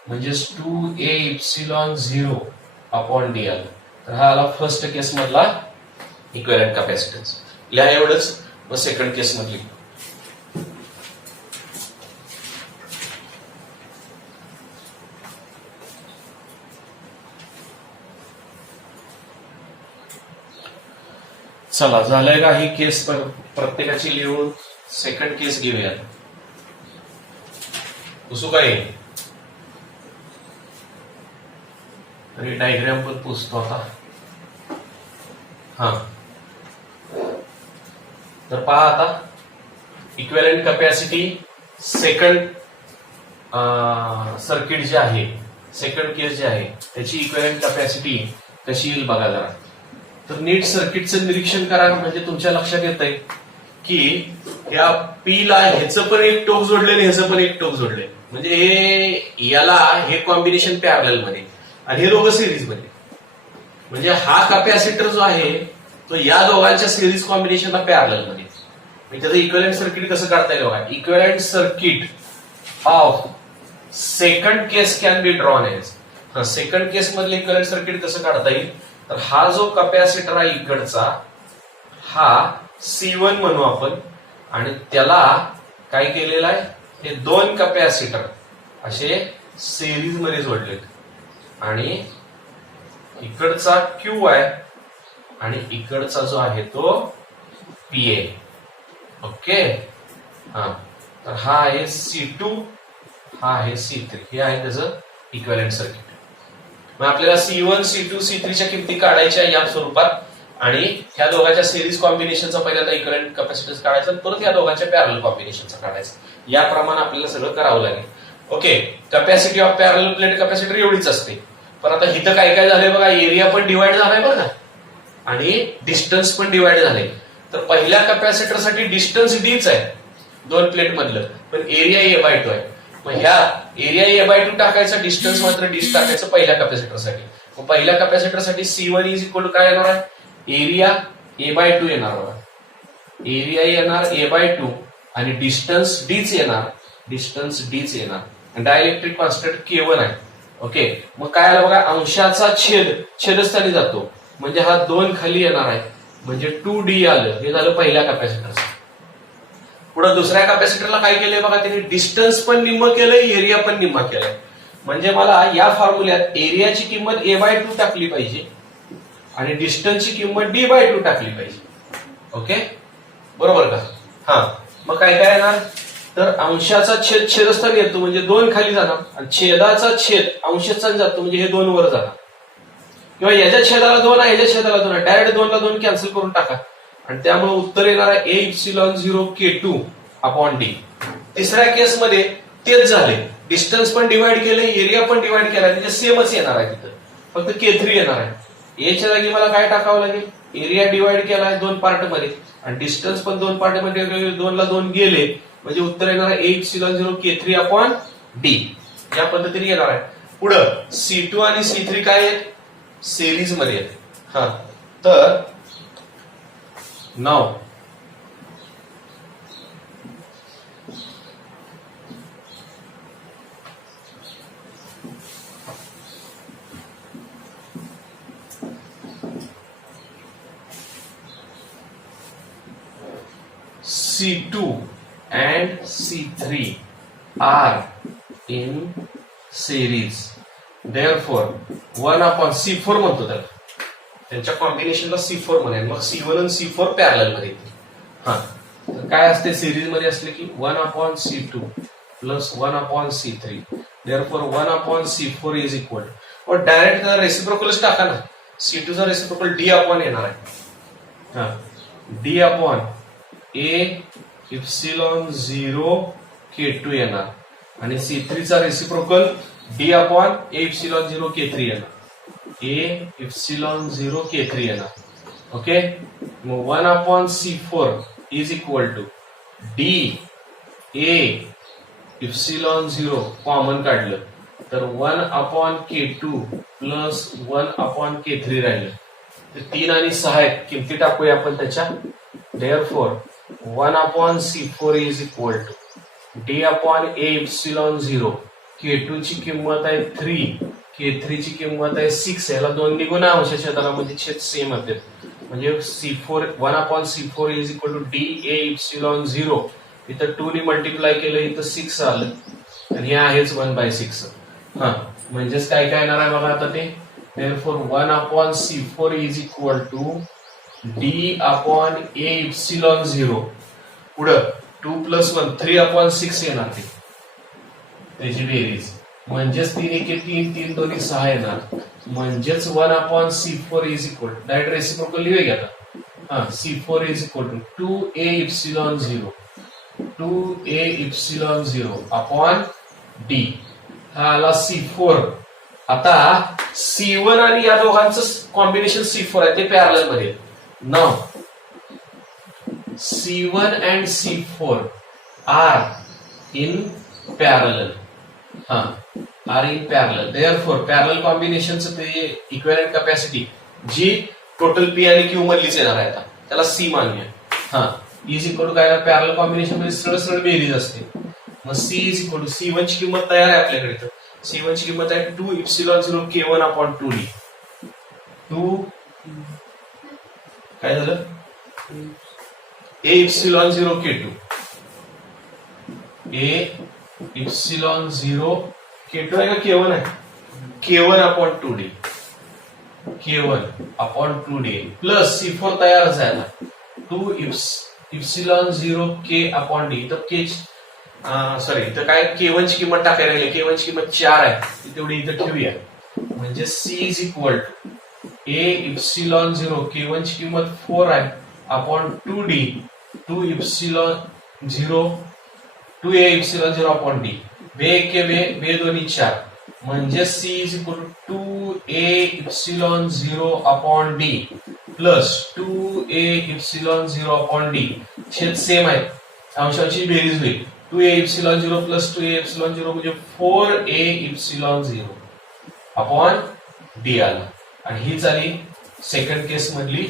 म्हणजेच 2A इप्सिलॉन 0 अपॉन D आला. तर हा आला फर्स्ट केस मधला इक्विव्हॅलेंट कॅपॅसिटन्स. लिहा एवढंच. मग सेकंड केस मधली चला झालंय का ही केस प्रत्येकाची लिहून सेकंड केस घेऊया. पुसू काय तरी डायग्राम पण पुसतो आता. हा तर पहा आता इक्विव्हॅलेंट कॅपॅसिटी सेकंड सर्किट जे आहे, सेकंड केस जे आहे त्याची इक्विव्हॅलेंट कॅपॅसिटी कशी येईल बघा जरा. तर नीट सर्किटचं निरीक्षण करा, म्हणजे तुमच्या लक्षात येत आहे की या पी ला ह्याचं पण एक टोक जोडले आणि ह्याचं पण एक टोक जोडले, म्हणजे हे याला हे कॉम्बिनेशन पॅरलल मध्ये आणि हे दोघं सिरीज मध्ये. म्हणजे हा कॅपॅसिटर जो आहे तो या दोघांच्या सिरीज कॉम्बिनेशनला पॅरलल मध्ये. म्हणजे त्याचं इक्विव्हॅलेंट सर्किट कसं काढता येईल बघा. Equivalent circuit of second case can be drawn as. Second case मधले इक्विव्हॅलेंट सर्किट कसं काढता येईल, तर हा जो कॅपॅसिटर आहे इकडचा हा C1 म्हणू आपण, आणि त्याला काय केलेलं आहे, हे दोन कॅपॅसिटर असे सिरीज मध्ये जोडलेत आणि इकडचा Q आहे आणि इकडचा जो आहे तो P आहे. ओके. तर हा आहे C2, हा आहे C3, हे आहे त्याचं इक्विव्हॅलेंट सर्किट. मग आपल्याला C1, C2, C3 च्या किमती काढायच्या या स्वरूपात आणि ह्या दोघांच्या सिरीज कॉम्बिनेशनचा पहिल्यांदा इक्विव्हॅलेंट कॅपॅसिटन्स काढायचा, परत या दोघांच्या पॅरलल कॉम्बिनेशनचा काढायचा. याप्रमाणे आपल्याला सगळं करावं लागेल. Okay. Capacity of parallel plate capacitor एवढीच असते. पण आता इथं काय काय झालंय बघा, एरिया पण डिवाइड झालाय बघा आणि डिस्टन्स पण डिवाइड झाले. तर पहिल्या कॅपॅसिटरसाठी डिस्टन्स डीच आहे दोन प्लेट मधलं, पण एरिया A/2 आहे. मग ह्या एरिया A/2 टाकायचा, डिस्टन्स मात्र डीच टाकायचं पहिल्या कॅपॅसिटरसाठी. मग पहिल्या कॅपॅसिटरसाठी C1 इज इक्वल टू काय येणार आहे, एरिया A/2 येणार बघा. एरिया येणार A/2 आणि डिस्टन्स डीच येणार, डिस्टन्स डीच येणार. डायलेक्ट्रिक कॉन्स्टंट K1 आहे. ओके. मग काय आलं बघा, अंशाचा छेदस्थानी जातो, म्हणजे हा 2 खाली येणार आहे, म्हणजे 2D आलं. हे झालं पहिल्या कॅपॅसिटरचं. पुढे दुसऱ्या कॅपॅसिटरला काय केलंय बघा, त्यांनी डिस्टन्स पण निम्म केलंय, एरिया पण निम्म केलंय. म्हणजे मला या फॉर्म्युल्यात एरियाची किंमत A/2 टाकली पाहिजे आणि डिस्टन्सची किंमत D/2 टाकली पाहिजे. ओके, बरोबर का. हा, मग काय काय येणार, तर अंशाचा छेदस्थानी येतो म्हणजे 2 खाली जाणार आणि छेदाचा छेद अंशस्थानी जातो म्हणजे हे 2 वर जाणार. किंवा याच्या छेदाला 2 आहे, याच्या छेदाला 2 आहे, डायरेक्ट 2 ला 2 कॅन्सल करून टाका आणि त्यामुळे उत्तर येणार आहे A/0K2/D. तिसऱ्या केसमध्ये तेच झाले, डिस्टन्स पण डिवाइड केले, एरिया पण डिवाइड केला, म्हणजे सेमच येणार आहे तिथं, फक्त K3 येणार आहे. याच्या जागी मला काय टाकावं लागेल, एरिया डिवाइड केला 2 पार्ट मध्ये आणि डिस्टन्स पण 2 पार्ट मध्ये, 2 ला 2 गेले, म्हणजे उत्तर येणार आहे A/0K3/D. या पद्धतीने येणार आहे. पुढं C2 आणि C3 काय आहेत, सिरीज मध्ये आहेत. हा, तर नाव C2 and C3 are in series. Therefore 1/C4 म्हणतो त्याला, त्यांच्या कॉम्बिनेशनला C4 म्हणेल. मग C1 आणि C4 पॅरलल मध्ये येतील. हा, तर काय असते सिरीज मध्ये असले की 1/C2 plus 1/C3. Therefore 1/C4 is equal, और डायरेक्ट रेसिप्रोकलच टाका ना, C2 चा रेसिप्रोकल D/, येणार आहे. हा, D/A/0K2 येणार आणि C3 चा रेसिप्रोकल D/A/0K3 येणार, A/0K3 येणार. ओके. मग 1/C4 is equal to DA/0 common काढलं तर 1/K2 प्लस 1/K3 राहिलं. तर 3 आणि 6 आहेत, किमती टाकूया आपण त्याच्या. Therefore 1/C4 is equal to DA/0. K2 ची किंमत आहे 3, K3 ची किंमत आहे 6. याला 2 निघून अंशाच्या छेदाला म्हणजे छेद सेम होते, म्हणजे 1/C4 is equal to DA/0. इथं 2 ने मल्टिप्लाय केलं, इथं 6 आलं आणि हे आहेच 1/6. हा, म्हणजेच काय काय येणार आहे बघा आता ते. Therefore 1/C4 is equal to D/A/0. पुढं 2 + 1 3/6 येणार ते. त्याची बेरीज म्हणजेच 3 1 3 3 2 6 येणार म्हणजेच 1/C4 is equal direct reciprocal लिहूया आता C4 is equal to 2a epsilon 0 2a epsilon 0 upon d हा आला C4 आता C1 आणि या दोघांचं कॉम्बिनेशन C4 आहे ते पॅरलल मध्ये नाव C1 and C4 are in parallel are in parallel therefore parallel combinationच ते इक्विव्हॅलेंट कॅपॅसिटी जी टोटल P आणि Q मधलीच येणार आहे आता त्याला C मानूया इज इक्वल टू काय पॅरलल कॉम्बिनेशन मध्ये सरळ सरळ बेरीज असते मग C is equal to C1 ची किंमत तयार आहे आपल्याकडे तर C1 ची किंमत आहे 2 इप्सिलॉन 0 K1 अपॉन 2D 2 काय झालं A epsilon 0 K2 A epsilon 0 K2 आहे का K1 आहे K1 upon 2D K1 upon 2D plus C4 तयारच आहे आता 2 इप्सिलॉन 0 K अपॉन D तर K सॉरी इथं काय K1 ची किंमत टाकायला लागली K1 ची किंमत 4 आहे तेवढी इथं ठेवूया म्हणजे C is equal to A epsilon 0 K1 ची किंमत 4 आहे upon 2D 2 epsilon 0 2a epsilon 0 upon D बे के बे दोन्ही 4 म्हणजे C is equal to 2a epsilon 0 upon D plus 2a epsilon 0 upon D छेद सेम आहे अंशांची बेरीज होईल 2a epsilon 0 plus 2a epsilon 0 म्हणजे 4a इप्सिलॉन 0 अपॉन D आला आणि ही झाली सेकंड केस मधली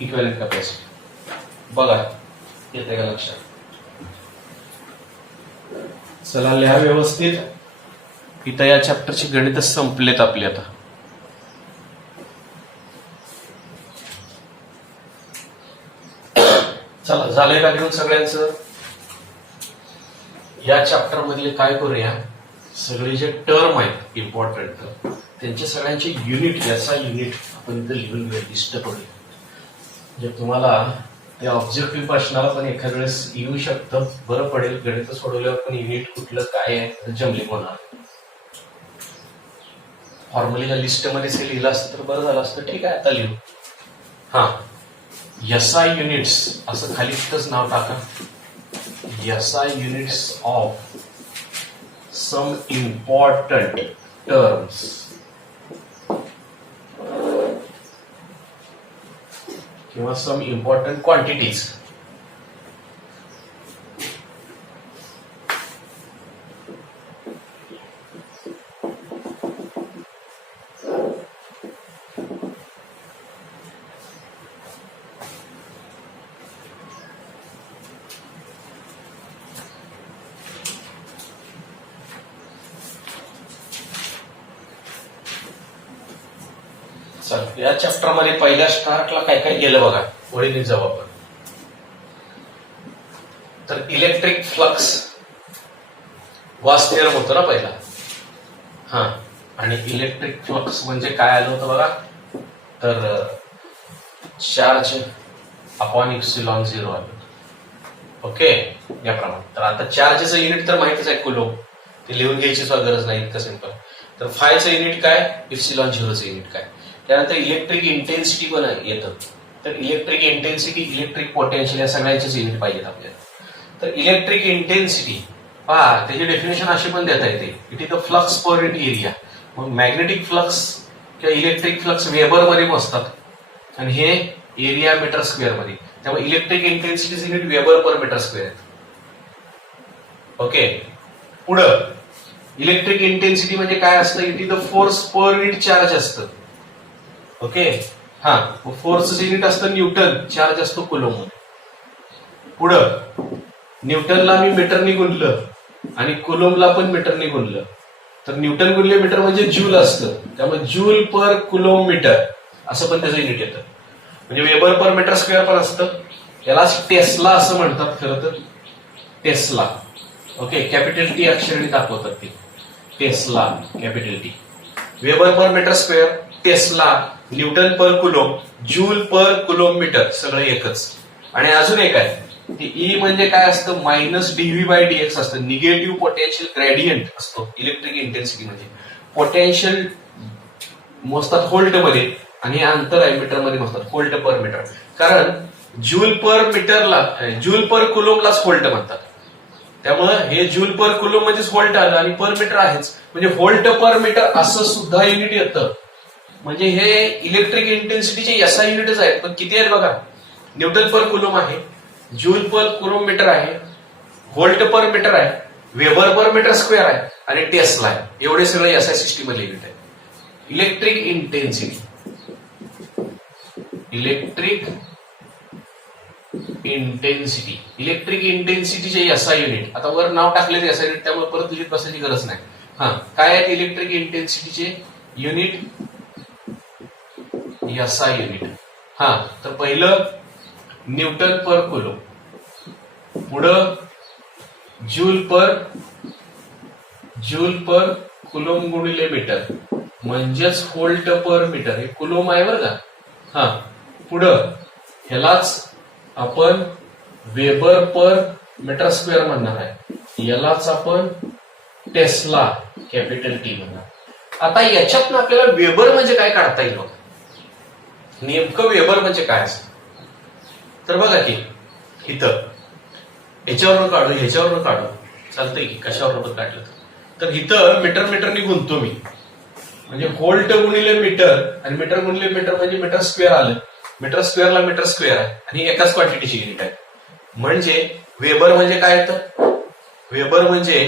इक्विव्हॅलेंट कॅपॅसिटी बघा येते का लक्षात चला लिहा व्यवस्थित इथं या चॅप्टरची गणित संपलेत आपले आता चला झालंय का लिहून सगळ्यांचं या चॅप्टर मधले काय करूया सगळे जे टर्म आहेत इम्पॉर्टंट टर्म त्यांचे सगळ्यांचे युनिट याचा युनिट आपण इथं लिहून लिस्ट करूया म्हणजे तुम्हाला या ऑब्जेक्टिव्ह प्रश्नाला पण एखाद्या वेळेस येऊ शकतं बरं पडेल गणित सोडवल्यावर पण युनिट कुठलं काय आहे जमलिंग होणार फॉर्म्युलीला लिस्ट मध्ये हे लिहिलं असतं तर बरं झालं असतं ठीक आहे आता लिहू SI युनिट्स असं खाली तिथंच नाव टाका SI units of some important terms किंवा some important quantities या चॅप्टर मध्ये पहिल्या स्टार्टला काय काय गेलं बघा वळीने जाऊ आपण तर इलेक्ट्रिक फ्लक्स गॉस थिअरम होतो ना पहिला आणि इलेक्ट्रिक फ्लक्स म्हणजे काय आलं होतं बघा तर चार्ज अपॉन इप्सिलॉन 0 आलं ओके याप्रमाणे तर आता चार्जचं युनिट तर माहितीच आहे कुलोम ते लिहून घ्यायची सुद्धा गरज नाही इतकं सिंपल तर फायचं युनिट काय इप्सिलॉन 0चं युनिट काय त्यानंतर इलेक्ट्रिक इंटेन्सिटी पण येतं तर इलेक्ट्रिक इंटेन्सिटी इलेक्ट्रिक पोटेन्शियल या सगळ्यांचेच युनिट पाहिजेत आपल्याला तर इलेक्ट्रिक इंटेन्सिटी पहा त्याची डेफिनेशन अशी पण देता येते it is the flux per unit area मग मॅग्नेटिक फ्लक्स किंवा इलेक्ट्रिक फ्लक्स वेबर मध्ये मोजतात आणि हे एरिया मीटर स्क्वेअर मध्ये त्यामुळे electric intensity unit weber per metre square आहेत ओके पुढं इलेक्ट्रिक इंटेन्सिटी म्हणजे काय असतं it is the force per unit charge असतं ओके फोर्सचं युनिट असतं न्यूटन चार्ज असतो कुलोम पुढं न्यूटनला मी मीटरनी गुणलं आणि कुलोमला पण मीटरनी गुणलं तर न्यूटन गुणले मीटर म्हणजे जूल असतं त्यामुळे जूल पर कुलोम मीटर असं पण त्याचं युनिट येतं म्हणजे वेबर पर मीटर स्क्वेअर पण असतं यालाच टेस्ला असं म्हणतात खरं तर टेस्ला ओके कॅपिटल टी अक्षराने दाखवतात ते tesla capital T weber per metre square tesla newton per coulomb joule per coulomb metre सगळं एकच आणि अजून एक आहे ई म्हणजे काय असतं, मायनस डीव्ही बाय डीएक्स असतं. निगेटिव्ह पोटेन्शियल ग्रेडियंट असतो इलेक्ट्रिक इंटेन्सिटी म्हणजे. पोटेन्शियल मोजतात व्होल्ट मध्ये आणि अंतर आहे मीटर मध्ये मोजतात, व्होल्ट पर मीटर. कारण जूल पर मीटरला, जूल पर कुलोमलाच व्होल्ट म्हणतात. त्यामुळे हे जूल पर कुलोम म्हणजेच व्होल्ट आलं आणि पर मीटर आहेच, म्हणजे व्होल्ट पर मीटर असं सुद्धा युनिट येतं. म्हणजे हे इलेक्ट्रिक इंटेन्सिटीचे एसआय युनिटच आहेत. पण किती आहेत बघा, न्यूटन पर कुलोम आहे, जूल पर कुलोम मीटर आहे, व्होल्ट पर मीटर आहे, वेबर पर मीटर स्क्वेअर आहे आणि टेस्ला आहे. एवढे सगळे एसआय सिस्टीम मधले युनिट आहे. Electric intensity, electric intensity, electric इंटेन्सिटीचे एसआय युनिट. आता वर नाव टाकले एसआय युनिट, त्यामुळे परत लिहित बसायची गरज नाही. हा, काय आहेत इलेक्ट्रिक इंटेन्सिटीचे युनिट, एसआय युनिट. हा, तर पहिलं न्यूटन पर कुलोम, पुढं जूल पर कुलोम गुणिले मीटर म्हणजेच व्होल्ट पर मीटर. हे कुलोम आहे बरं का. हा, पुढं ह्यालाच आपण वेबर पर मीटर स्क्वेअर म्हणणार आहे, यालाच आपण टेस्ला कॅपिटल टी म्हणणार. आता याच्यातनं आपल्याला वेबर म्हणजे काय काढता येईल बघा. नेमकं वेबर म्हणजे काय असं, तर बघा की इथं ह्याच्यावरून काढू, ह्याच्यावरून काढू, चालतंय की कशावरून पण काढलं तर इथं मीटर मीटरनी गुणतो मी, म्हणजे व्होल्ट गुणिले मीटर आणि मीटर गुणिले मीटर म्हणजे मीटर स्क्वेअर आलं. मीटर स्क्वेअरला मीटर स्क्वेअर आहे आणि एकाच क्वांटिटीची युनिट आहे. म्हणजे वेबर म्हणजे काय येतं, वेबर म्हणजे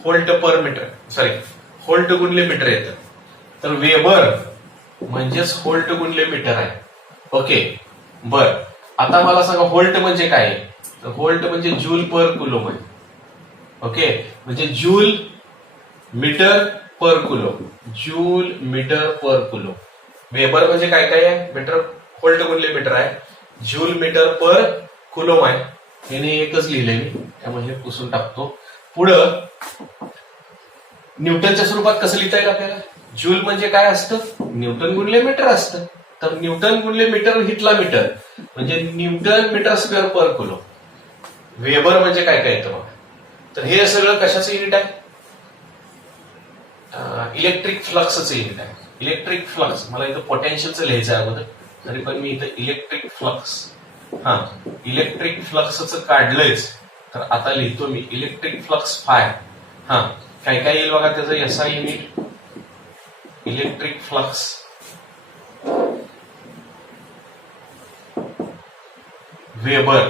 volt per metre, sorry volt गुणिले मीटर येतं. तर वेबर म्हणजेच व्होल्ट गुणिले मीटर आहे. ओके, बर. आता मला सांगा व्होल्ट म्हणजे काय, तर व्होल्ट म्हणजे जूल पर कुलोम आहे. ओके, म्हणजे joule metre per coulomb, joule metre per coulomb. Weber म्हणजे काय काय आहे, मीटर व्होल्ट गुणिले मीटर आहे, जूल मीटर पर कुलोम आहे. याने एकच लिहिलंय मी, त्यामुळे हे पुसून टाकतो. पुढं न्यूटनच्या स्वरूपात कसं लिहिता येईल आपल्याला, जूल म्हणजे काय असतं, न्यूटन गुणिले मीटर असतं. तर न्यूटन गुणिले मीटर हिटला मीटर म्हणजे Newton metre square per coulomb. Weber म्हणजे काय काय येतं बघा. तर हे सगळं कशाचं युनिट आहे, इलेक्ट्रिक फ्लक्सचं युनिट आहे. इलेक्ट्रिक फ्लक्स, मला इथं पोटेन्शियलचं लिहायचं आहे अगोदर, तरी पण मी इथं इलेक्ट्रिक फ्लक्स, हा इलेक्ट्रिक फ्लक्सचं काढलंयच, तर आता लिहितो मी इलेक्ट्रिक फ्लक्स फाय. हा, काय काय येईल बघा त्याचं SI unit, electric flux weber,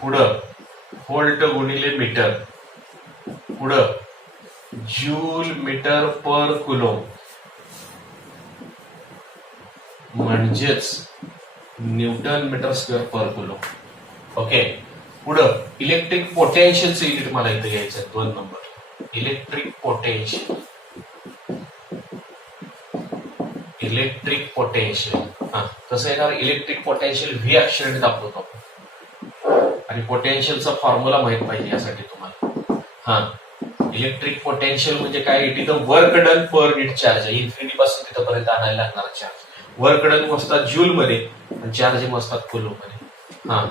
पुढं व्होल्ट गुणिले मीटर, पुढं जूल मीटर पर कुलोम म्हणजेच newton metre square per coulomb. Okay, पुढं इलेक्ट्रिक पोटेन्शियलचं युनिट मला इथं यायचं 2 number, electric potential, electric potential. हा, कसं येणार, इलेक्ट्रिक पोटेन्शियल व्ही अक्षराने दाखवतो आपण, आणि पोटेन्शियलचा फॉर्म्युला माहित पाहिजे यासाठी तुम्हाला. हा, इलेक्ट्रिक पोटेन्शियल म्हणजे काय, it is the work done per unit charge. Infinity पासून तिथपर्यंत आणायला लागणार चार्ज. वर्क डन मोजतात जूल मध्ये आणि चार्ज मोजतात कुलोम मध्ये. हा,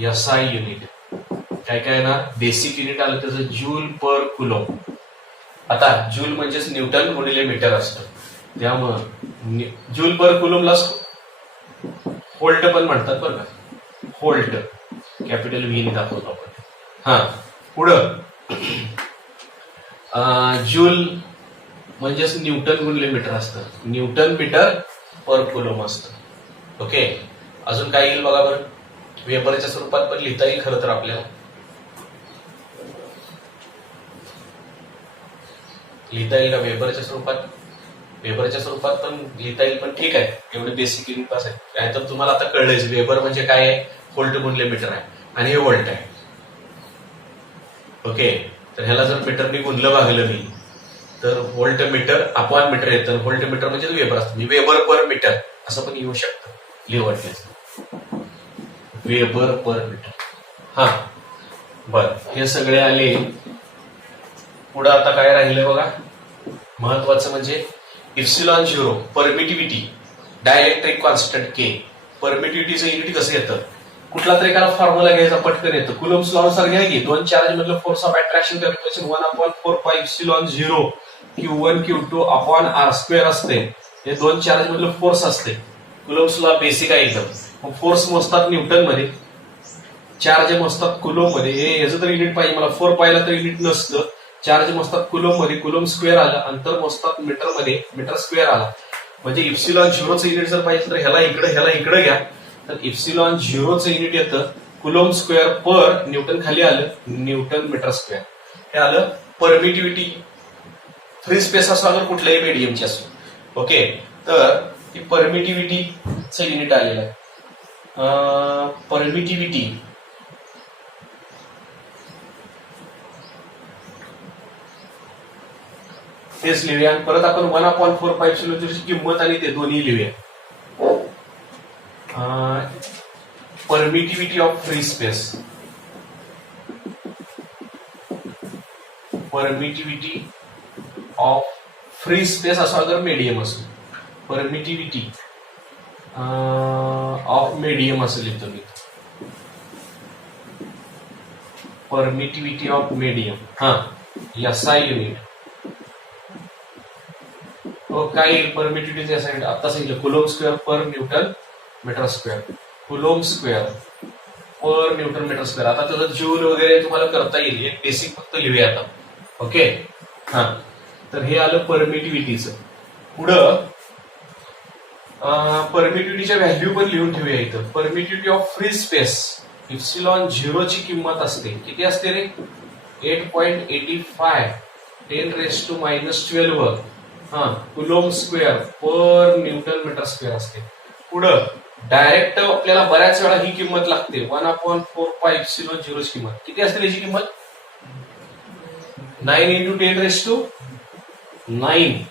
एसआय युनिट काय काय येणार, बेसिक युनिट आलं त्याचं जूल पर कुलोम. आता जूल म्हणजेच न्यूटन गुणिले मीटर असतं, त्यामुळं जूल पर कुलोमला व्होल्ट पण म्हणतात बरं का, व्होल्ट कॅपिटल व्ही ने दाखवतो आपण. हा, पुढं जूल म्हणजेच न्यूटन गुणिले मीटर असतं, न्यूटन मीटर पर कुलोम असतं. ओके, अजून काय येईल बघा बरं, वेबरच्या स्वरूपात पण लिहिता येईल खरं तर आपल्याला, लिहिता येईल का वेबरच्या स्वरूपात, वेबरच्या स्वरूपात पण लिहिता येईल, पण ठीक आहे एवढे बेसिक युनिट पास आहे. काय तर तुम्हाला आता कळलंच वेबर म्हणजे काय आहे, व्होल्ट गुणिले मीटर आहे आणि हे व्होल्ट आहे. ओके, तर ह्याला जर मीटरने गुणलं भागलं मी तर व्होल्ट मीटर अपॉन मीटर येतं. व्होल्ट मीटर म्हणजे वेबर असतं, वेबर पर मीटर असं पण येऊ शकतं, लिहून वेबर पर मीटर. हा, बर, हे सगळे आले. पुढं आता काय राहिलं बघा, महत्वाचं म्हणजे epsilon zero, permittivity, dielectric constant K. परमिटिव्हिटीचं युनिट कसं येतं, कुठला तरी एखादा फॉर्म्युला घ्यायचा पटकन येतं. कुलम्स लॉ नुसार घ्या की दोन चार्ज मधलं force of attraction calculation 1/4πε0 Q1 Q2 upon R² असते. हे दोन चार्ज मधलं फोर्स असते. कुलम्स लॉ बेसिक आहे एकदम. फोर्स मोजतात न्यूटन मध्ये, चार्ज मोजतात कुलोम मध्ये. हे याचं तर युनिट पाहिजे मला, 4 पाहिला तर युनिट नसतं. चार्ज मोजतात कुलोम मध्ये, कुलोम स्क्वेअर आलं. अंतर मोजतात मीटर मध्ये, मीटर स्क्वेअर आला. म्हणजे इप्सिलॉन झिरोचं युनिट जर पाहिजे तर ह्याला इकडे घ्या. तर इप्सिलॉन झिरोचं युनिट येतं कुलोम स्क्वेअर पर न्यूटन. खाली आलं न्यूटन मीटर स्क्वेअर. हे आलं परमिटिव्हिटी. फ्री स्पेस असो अगर कुठल्याही मीडियमची असो. ओके, तर ती परमिटिव्हिटीचं युनिट आलेलं आहे. परमिटिव्हिटी तेच लिहूया. परत आपण 1/4πε0 ची किंमत आणि ते दोन्ही लिहूया. Permittivity of free space, permittivity of free space असो अगर मीडियम असो, परमिटिव्हिटी ऑफ मीडियम असं लिहितो मी. Permittivity of medium, SI unit. काय परमिटिव्हिटी SI आता सांगितलं coulomb square per newton metre square. Coulomb square per newton metre square. आता त्याचं जूल वगैरे तुम्हाला करता येईल. एक बेसिक फक्त लिहूया आता. ओके, तर हे आलं परमिटिव्हिटीचं. पुढं परमिटिव्हिटीच्या व्हॅल्यू पण लिहून ठेवूया इथं. Permittivity of free space epsilon झिरोची किंमत असते. किती असते रे? 8.85 10⁻⁻12 coulomb square per newton metre square असते. पुढं डायरेक्ट आपल्याला बऱ्याच वेळा ही किंमत लागते. 1/4πε0 ची किंमत किती असते? त्याची किंमत 9 × 10⁹.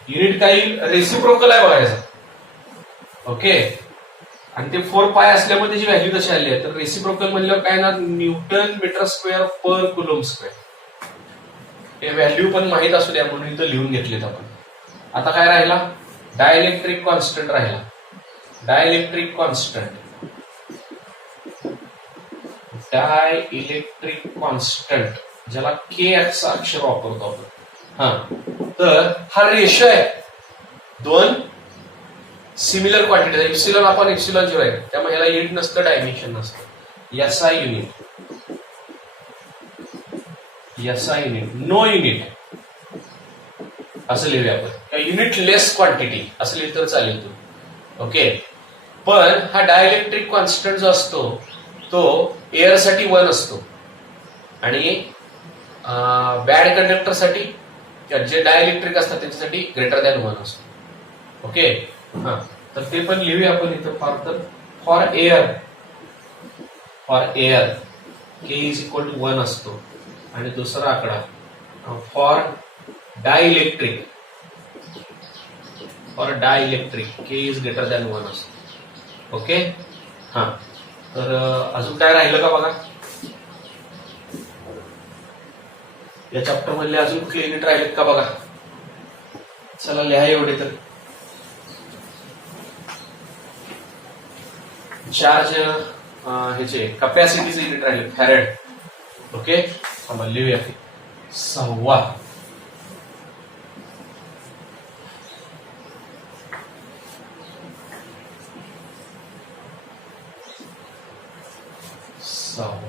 युनिट काही रेसिप्रोकल आहे बघायचं. ओके, आणि ते 4π असल्यामुळे त्याची व्हॅल्यू तशी आली आहे. तर रेसिप्रोकल म्हणल्यावर काय ना, Newton metre square per coulomb square. हे व्हॅल्यू पण माहित असू द्या म्हणून इथं लिहून घेतलेत आपण. आता काय राहिला? डायइलेक्ट्रिक कॉन्स्टंट राहिला. डायइलेक्ट्रिक कॉन्स्टंट, डायइलेक्ट्रिक कॉन्स्टंट ज्याला KX अक्षर वापरतो आपण. तर हा रेशो आहे दोन similar quantity. Epsilon upon epsilon zero आहे, त्यामुळे याला युनिट नसतं, डायमेन्शन नसतं. SI unit, SI unit, no unit असं लिहूया आपण. युनिट लेस क्वांटिटी असं लिहिलं तर चालेल तू. ओके, पण हा डायइलेक्ट्रिक कॉन्स्टंट जो असतो तो एअर साठी 1 असतो आणि बॅड कंडक्टर साठी जे डायइलेक्ट्रिक असतात त्यांच्यासाठी >1 असतो. ओके, तर ते पण लिहूया आपण इथं. फॉर एअर K = 1 असतो. आणि दुसरा आकडा फॉर डायइलेक्ट्रिक K > 1 असतो. ओके, तर अजून काय राहिलं का बघा? या चॅप्टर मधले अजून कुठले युनिट राहिलेत का बघा? चला लिहा एवढे तर. चार्ज ह्याचे कपॅसिटीचे युनिट राहिले फॅरेड. ओके, लिहूया 6.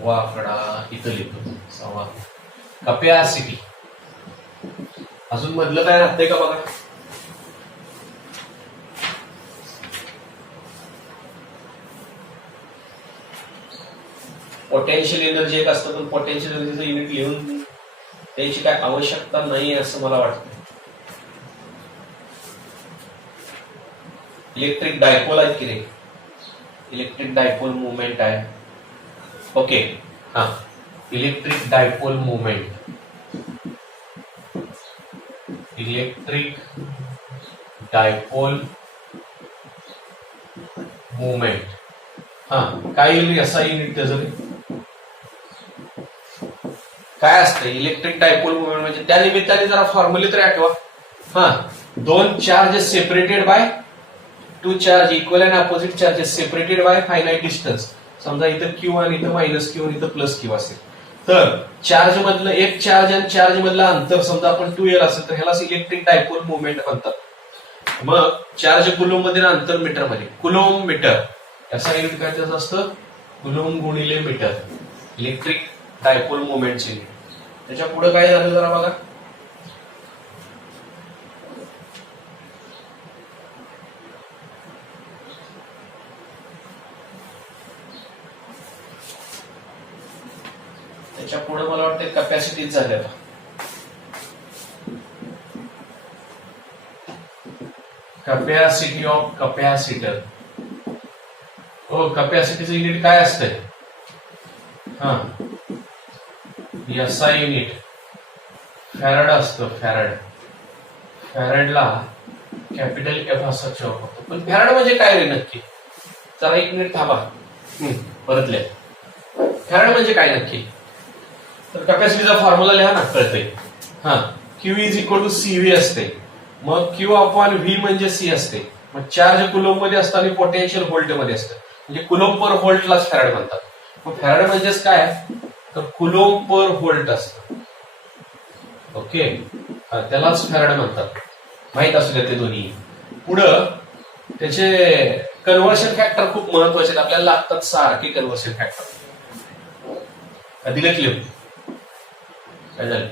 आकडा इथं लिहितो 6. कपॅसिटी. अजून मधलं काय राहतंय का बघा? पोटेन्शियल एनर्जी एक असतं, पण पोटेन्शियल एनर्जीचं युनिट लिहून त्याची काय आवश्यकता नाही असं मला वाटतं. इलेक्ट्रिक डायपोल आहे की रे? इलेक्ट्रिक डायपोल मुवमेंट आहे. Okay, electric dipole movement, electric dipole movement. काय येईल असा युनिट त्याचं? काय असतं इलेक्ट्रिक डायपोल मुवमेंट? म्हणजे त्या निमित्ताने जरा फॉर्म्युले तरी आठवा. दोन charges separated by two charge equal and opposite charges separated by finite distance. समजा इथं क्यू आणि इथं मायनस क्यू आणि इथं प्लस क्यू असेल, तर चार्ज मधलं एक चार्ज आणि चार्ज मधलं अंतर समजा आपण 2L असेल तर ह्याला इलेक्ट्रिक डायपोल मुवमेंट म्हणतात. मग चार्ज कुलोम मध्ये आणि अंतर मीटर मध्ये. कुलोम मीटर याचा युनिट काय त्याचं असतं, कुलोम गुणिले मीटर, इलेक्ट्रिक डायपोल मुवमेंटचे. त्याच्या पुढे काय झालं जरा बघा. त्याच्या पुढे मला वाटतं कॅपॅसिटीज झाल्या. Capacity of capacitor. हो, कॅपॅसिटीचं युनिट काय असतंय, हा SI युनिट फॅरड असतं. फॅरडला कॅपिटल F असा वापरतो. पण फॅरड म्हणजे काय रे नक्की, जरा एक मिनिट थांबा, परतले. फॅरड म्हणजे काय नक्की, तर कॅपॅसिटीचा फॉर्म्युला लिहा ना, कळतंय. हा, Q is equal to CV असते. मग Q अपॉन V म्हणजे C असते. मग चार्ज कुलोम मध्ये असतं आणि पोटेन्शियल व्होल्ट मध्ये असतं, म्हणजे कुलोम पर व्होल्टलाच फॅरड म्हणतात. मग फॅरड म्हणजेच काय, तर कुलोम पर व्होल्ट असतं. ओके, त्यालाच फॅरड म्हणतात. माहित असू द्या ते दोन्ही. पुढं त्याचे कन्व्हर्शन फॅक्टर खूप महत्वाचे आपल्याला लागतात, सारखे कन्व्हर्शन फॅक्टर. दिलं क्लिप काय झालं,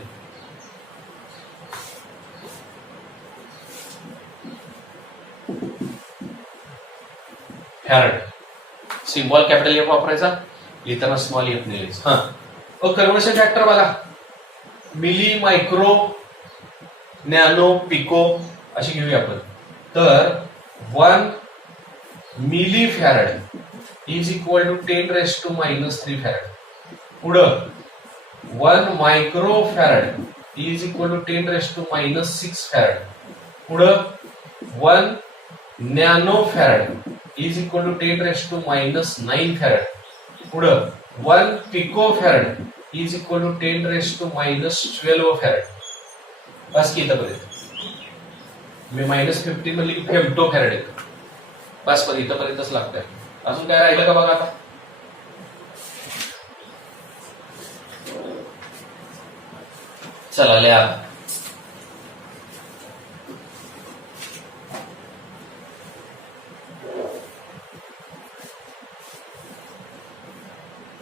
फॅरड सिम्बॉल कॅपिटल F वापरायचा, लिहिताना स्मॉल F ने लिहायचं. हा, कन्व्हर्शन फॅक्टर बघा, मिली, मायक्रो, नॅनो, पिको अशी घेऊया आपण. तर 1 milli farad is equal to 10⁻³ farad. पुढं 1 micro farad is equal to 10⁻⁶ farad. पुढं 1 nano farad is equal to 10⁻⁹ farad. पुढं 1 pico farad is equal to 10⁻12 farad. बस की इथंपर्यंत. मी -15 म्हणले की फेम्टो फॅरड येतो. बस पण इथंपर्यंतच लागतंय. अजून काय राहिलं का बघा आता. चला लिहा.